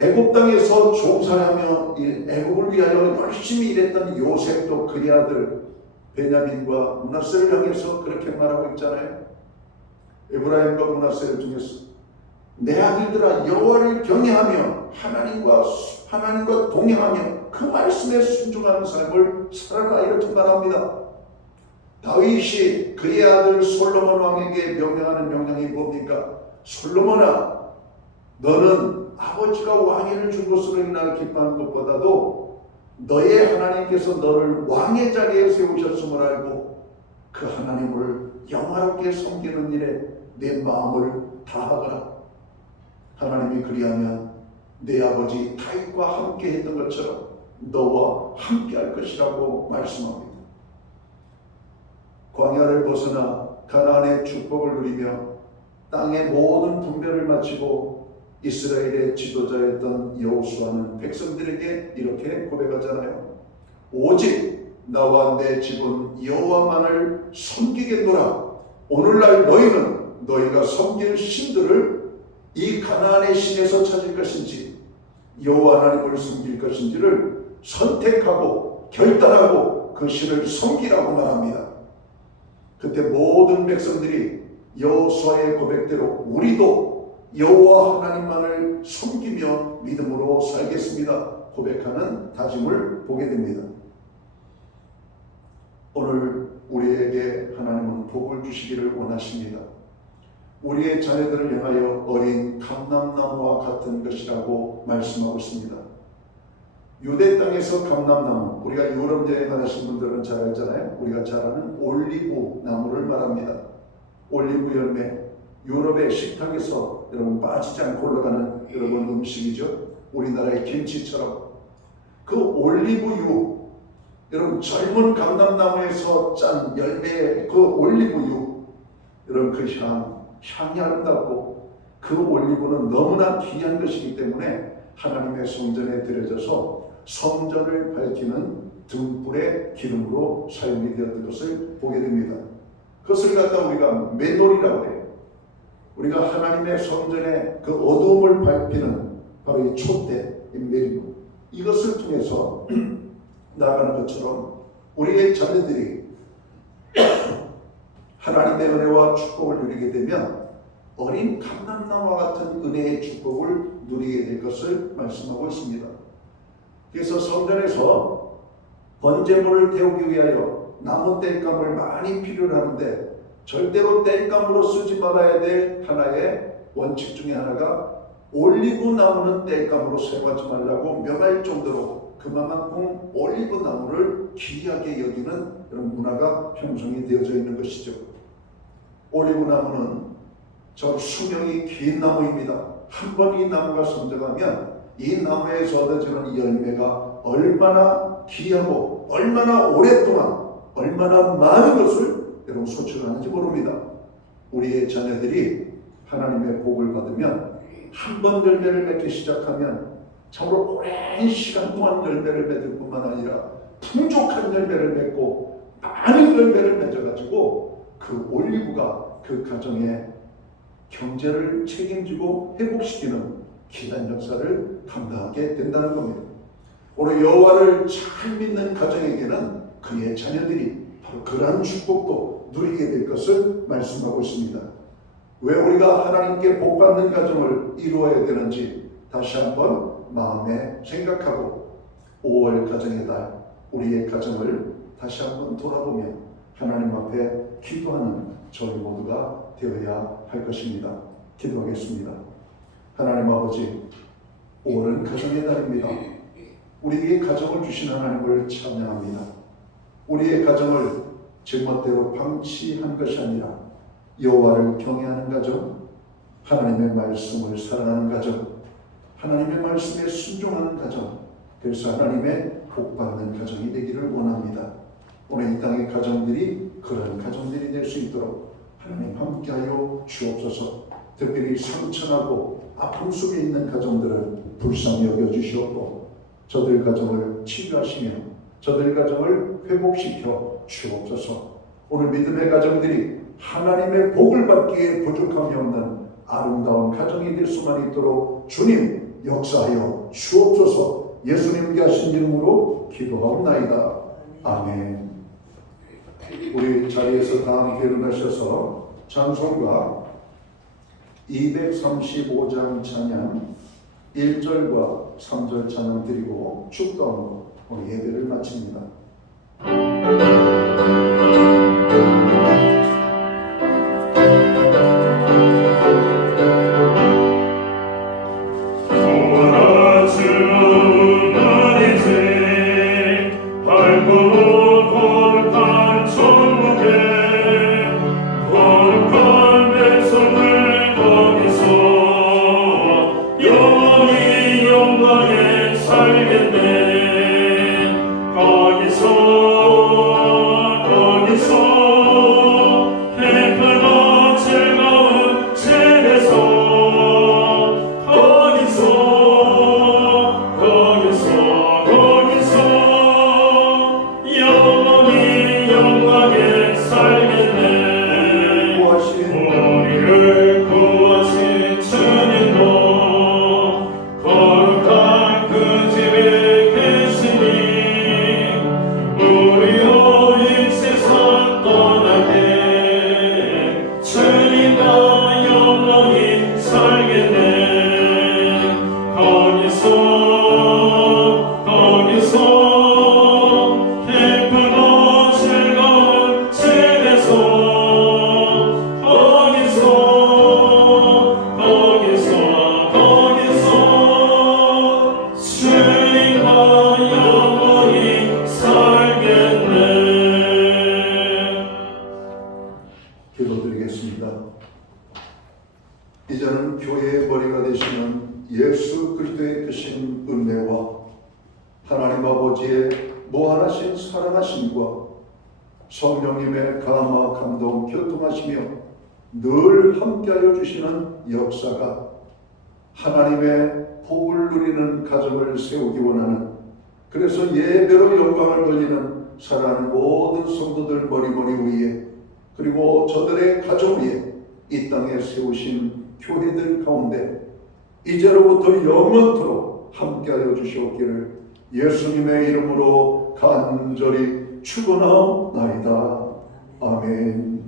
애굽 땅에서 종살하며 애굽을 위하여 열심히 일했던 요셉도 그의 아들 베냐민과 므낫세를 향해서 그렇게 말하고 있잖아요. 에브라임과 므낫세를 통해서 내 아들들아 여호와를 경외하며 하나님과 동행하며 그 말씀에 순종하는 삶을 살아라 이렇게 말합니다. 다윗이 그의 아들 솔로몬 왕에게 명령하는 명령이 뭡니까? 솔로몬아, 너는 아버지가 왕위를 준 것으로 인하여 기뻐하는 것보다도 너의 하나님께서 너를 왕의 자리에 세우셨음을 알고 그 하나님을 영화롭게 섬기는 일에 내 마음을 다하거라. 하나님이 그리하면 내 아버지 다윗과 함께 했던 것처럼 너와 함께 할 것이라고 말씀합니다. 광야를 벗어나 가나안의 축복을 누리며 땅의 모든 분별을 마치고 이스라엘의 지도자였던 여호수아는 백성들에게 이렇게 고백하잖아요. 오직 나와 내 집은 여호와만을 섬기겠노라. 오늘날 너희는 너희가 섬길 신들을 이 가나안의 신에서 찾을 것인지 여호와 하나님을 섬길 것인지를 선택하고 결단하고 그 신을 섬기라고 말합니다. 그때 모든 백성들이 여호수아의 고백대로 우리도 여호와 하나님만을 섬기며 믿음으로 살겠습니다 고백하는 다짐을 보게 됩니다. 오늘 우리에게 하나님은 복을 주시기를 원하십니다. 우리의 자녀들을 향하여 어린 감람나무와 같은 것이라고 말씀하고 있습니다. 유대 땅에서 감람나무, 우리가 유럽 여행 하신 분들은 잘 알잖아요. 우리가 잘 아는 올리브 나무를 말합니다. 올리브 열매, 유럽의 식탁에서 여러분 빠지지 않고 올라가는 여러분 음식이죠. 우리나라의 김치처럼. 그 올리브유, 여러분 젊은 감람나무에서 짠 열매의 그 올리브유, 여러분 그 향이 아름답고 그 올리브는 너무나 귀한 것이기 때문에 하나님의 성전에 들여져서 성전을 밝히는 등불의 기름으로 사용이 되었던 것을 보게 됩니다. 그것을 갖다 우리가 메놀이라고 해요. 우리가 하나님의 성전에 그 어두움을 밝히는 바로 이 촛대, 이 메리노, 이것을 통해서 나아가는 것처럼 우리의 자녀들이 하나님의 은혜와 축복을 누리게 되면 어린 감람나무와 같은 은혜의 축복을 누리게 될 것을 말씀하고 있습니다. 그래서 성전에서 번제물을 태우기 위하여 나무 땔감을 많이 필요로 하는데 절대로 땔감으로 쓰지 말아야 될 하나의 원칙 중에 하나가 올리브 나무는 땔감으로 사용하지 말라고 명할 정도로 그만큼 올리브 나무를 귀하게 여기는 그런 문화가 형성이 되어져 있는 것이죠. 올리브 나무는 저 수명이 긴 나무입니다. 한 번 이 나무가 성장하면 이 나무에서 얻어지는 열매가 얼마나 귀하고 얼마나 오랫동안 얼마나 많은 것을 여러분 소출하는지 모릅니다. 우리의 자녀들이 하나님의 복을 받으면 한 번 열매를 맺기 시작하면 참으로 오랜 시간 동안 열매를 맺을 뿐만 아니라 풍족한 열매를 맺고 많은 열매를 맺어가지고 그 올리브가 그 가정의 경제를 책임지고 회복시키는 귀한 역사를 감당하게 된다는 겁니다. 오늘 여호와를 잘 믿는 가정에게는 그의 자녀들이 바로 그러한 축복도 누리게 될 것을 말씀하고 있습니다. 왜 우리가 하나님께 복받는 가정을 이루어야 되는지 다시 한번 마음에 생각하고 5월 가정의 달 우리의 가정을 다시 한번 돌아보며 하나님 앞에 기도하는 저희 모두가 되어야 할 것입니다. 기도하겠습니다. 하나님 아버지, 5월은 가정의 달입니다. 우리에게 가정을 주신 하나님을 찬양합니다. 우리의 가정을 제멋대로 방치한 것이 아니라 여호와를 경외하는 가정, 하나님의 말씀을 사랑하는 가정, 하나님의 말씀에 순종하는 가정, 그래서 하나님의 복받는 가정이 되기를 원합니다. 오늘 이 땅의 가정들이 그런 가정들이 될 수 있도록 하나님 함께하여 주옵소서. 특별히 상처나고 아픔 속에 있는 가정들을 불쌍히 여겨주시옵고 저들 가정을 치유하시며 저들 가정을 회복시켜 주옵소서. 오늘 믿음의 가정들이 하나님의 복을 받기에 부족함이 없는 아름다운 가정이 될 수만 있도록 주님 역사하여 주옵소서. 예수님께 하신 이름으로 기도하옵나이다. 아멘. 우리 자리에서 다 함께 일어나셔서 찬송가 235장 찬양 1절과 3절 찬양 드리고 축도함으로 우리 예배를 마칩니다. 영원히 성령님의 감화 감동 교통하시며 늘 함께하여 주시는 역사가 하나님의 복을 누리는 가정을 세우기 원하는, 그래서 예배로 영광을 돌리는 사랑하는 모든 성도들 머리머리 위에, 그리고 저들의 가정 위에 이 땅에 세우신 교회들 가운데 이제로부터 영원토록 함께하여 주시옵기를 예수님의 이름으로 간절히 축원하옵나이다. 아멘.